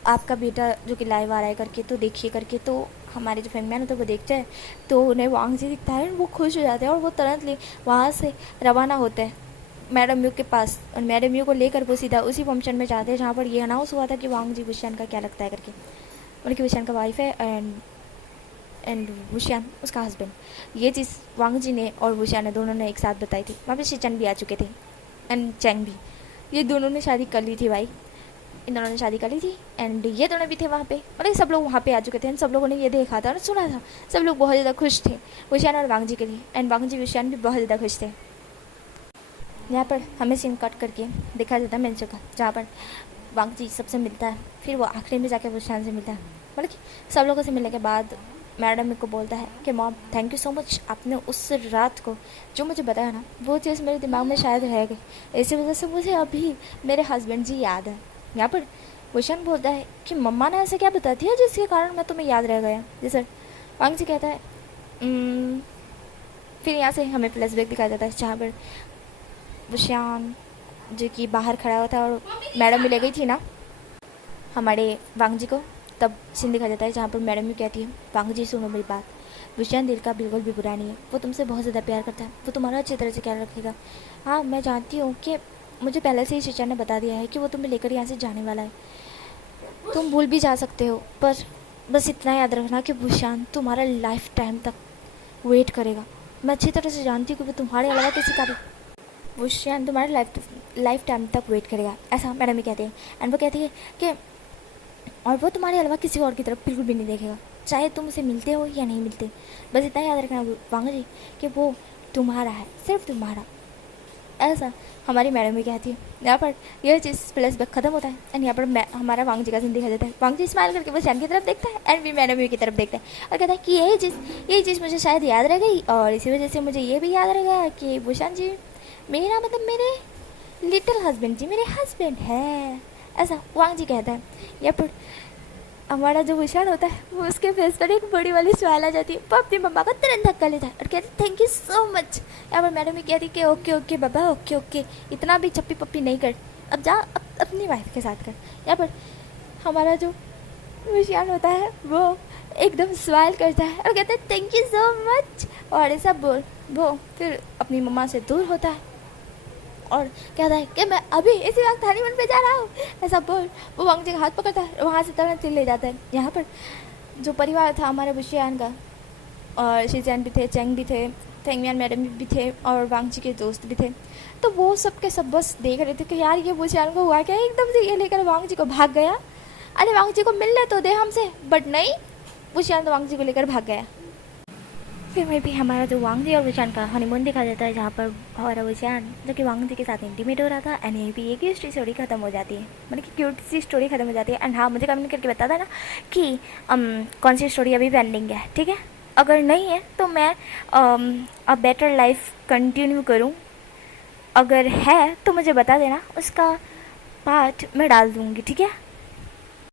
आपका बेटा जो कि लाइव आ रहा है करके, तो देखिए करके। तो हमारे जो फेंगमियान होते हैं वो देखते हैं तो उन्हें वांग जी दिखता है, वो खुश हो जाते हैं और वो तुरंत वहाँ से रवाना होते हैं मैडम यू के पास। और मैडम यू को लेकर वो सीधा उसी फंक्शन में जाते हैं जहाँ पर ये अनाउंस हुआ था कि वांग जी वुशियान का क्या लगता है करके। उनकी वुशियान का वाइफ है एंड वुशियान उसका हस्बैंड। ये चीज़ वांग जी ने और वुशियान ने दोनों ने एक साथ बताई थी। वहाँ पे शिचन भी आ चुके थे एंड चैंग भी, ये दोनों ने शादी कर ली थी भाई, इन दोनों ने शादी कर ली थी एंड ये दोनों भी थे वहाँ पे, मतलब सब लोग वहाँ पे आ चुके थे एंड सब लोगों ने ये देखा था और सुना था। सब लोग बहुत ज़्यादा खुश थे वुशियान और वांग जी के लिए, एंड वांग जी वुशियान भी बहुत ज़्यादा खुश थे। यहाँ पर हमें सीन कट करके दिखाया जाता है मेंशो का, जहाँ पर वांग जी सबसे मिलता है, फिर वो आखिरी में जाकर वुशियान से मिलता है। मतलब कि सब लोगों से मिलने के बाद मैडम मेरे को बोलता है कि mom thank you so much, आपने उस रात को जो मुझे बताया ना वो चीज़ मेरे दिमाग में शायद रह गई, इसी वजह से मुझे अभी मेरे हस्बैंड जी याद है। यहाँ पर वुशियान बोलता है कि मम्मा ने ऐसे क्या बता दिया जिसके कारण मैं तुम्हें याद रह गया। जी सर। वांग जी कहता है फिर यहाँ से हमें फ्लैशबैक दिखाया जाता है जहाँ पर वुशियान जो कि बाहर खड़ा हुआ था और मैडम भी ले गई थी ना हमारे वांग जी को, तब सीन दिखा जाता है जहाँ पर मैडम भी कहती है वांग जी सुनो मेरी बात, वुशियान दिल का बिल्कुल भी बुरा नहीं है, वो तुमसे बहुत ज़्यादा प्यार करता है, वो तुम्हारा अच्छी तरह से ख्याल रखेगा। हाँ मैं जानती हूँ कि मुझे पहले से ही शिक्षा ने बता दिया है कि वो तुम्हें लेकर यहाँ से जाने वाला है, तुम भूल भी जा सकते हो, पर बस इतना याद रखना कि वुशियान तुम्हारा लाइफ टाइम तक वेट करेगा। मैं अच्छी तरह से जानती हूँ कि वो तुम्हारे अलावा किसी का भी वुशियान तुम्हारे लाइफ टाइम तक वेट करेगा, ऐसा मैडम ही कहते हैं। एंड वो कहती है कि और वो तुम्हारे अलावा किसी और की तरफ बिल्कुल भी नहीं देखेगा, चाहे तुम उसे मिलते हो या नहीं मिलते, बस इतना याद रखना वांग जी कि वो तुम्हारा है, सिर्फ तुम्हारा, ऐसा हमारी मैडम भी कहती है। यहाँ पर यह चीज़ फ्लैशबैक खत्म होता है एंड यहाँ पर हमारा वांग जी का सीन दिखा जाता है। वांग जी स्माइल करके वुशियान की तरफ देखता है एंड भी मैडम की तरफ देखता है और कहता है कि यही चीज़ मुझे शायद याद रह गई और इसी वजह से मुझे ये भी याद रह गया कि वुशियान जी मेरा मतलब मेरे लिटिल हस्बैंड जी मेरे हस्बैंड है, ऐसा वांग जी कहता है। यहाँ पर हमारा जो वुशियान होता है वो उसके फेस पर एक बड़ी वाली स्माइल आ जाती है, वो अपनी मम्मा का तुरंत धक्का लेता है और कहती है थैंक यू सो मच। यहाँ पर मैडम भी कहती कि ओके ओके बाबा ओके ओके, इतना भी चप्पी पप्पी नहीं कर, अब जा अपनी वाइफ के साथ कर। यहाँ पर हमारा जो वुशियान होता है वो एकदम स्माइल करता है और कहता है थैंक यू सो मच और ऐसा बोल वो फिर अपनी मम्मा से दूर होता है और कहता है कि मैं अभी इसी वक्त हनीमून पे जा रहा हूँ, ऐसा बोल वो वांग जी का हाथ पकड़ता है वहाँ से तुरंत ले जाता है। यहाँ पर जो परिवार था हमारे वुशियान का, और शिचैन भी थे, चैंग भी थे, फेंगमियान मैडम भी थे और वांग जी के दोस्त भी थे, तो वो सब के सब बस देख रहे थे कि यार ये वुशियान को हुआ क्या, एकदम से ये लेकर वांग जी को भाग गया। अरे वांग जी को मिलने तो दे हमसे, बट नहीं, वुशियान तो वांग जी को लेकर भाग गया। फिर में भी हमारा जो वांग जी और वुशियान का हनीमून दिखा जाता है जहाँ पर हमारा वुशियान जो कि वांग जी के साथ इंटीमेट हो रहा था एंड यहीं भी एक ही स्टोरी खत्म हो जाती है, मतलब कि क्यूट सी स्टोरी खत्म हो जाती है। एंड हाँ मुझे कमेंट करके बता देना कि कौन सी स्टोरी अभी पेंडिंग है, ठीक है? अगर नहीं है तो मैं अ बेटर लाइफ कंटिन्यू करूँ, अगर है तो मुझे बता देना, उसका पार्ट मैं डाल दूँगी, ठीक है?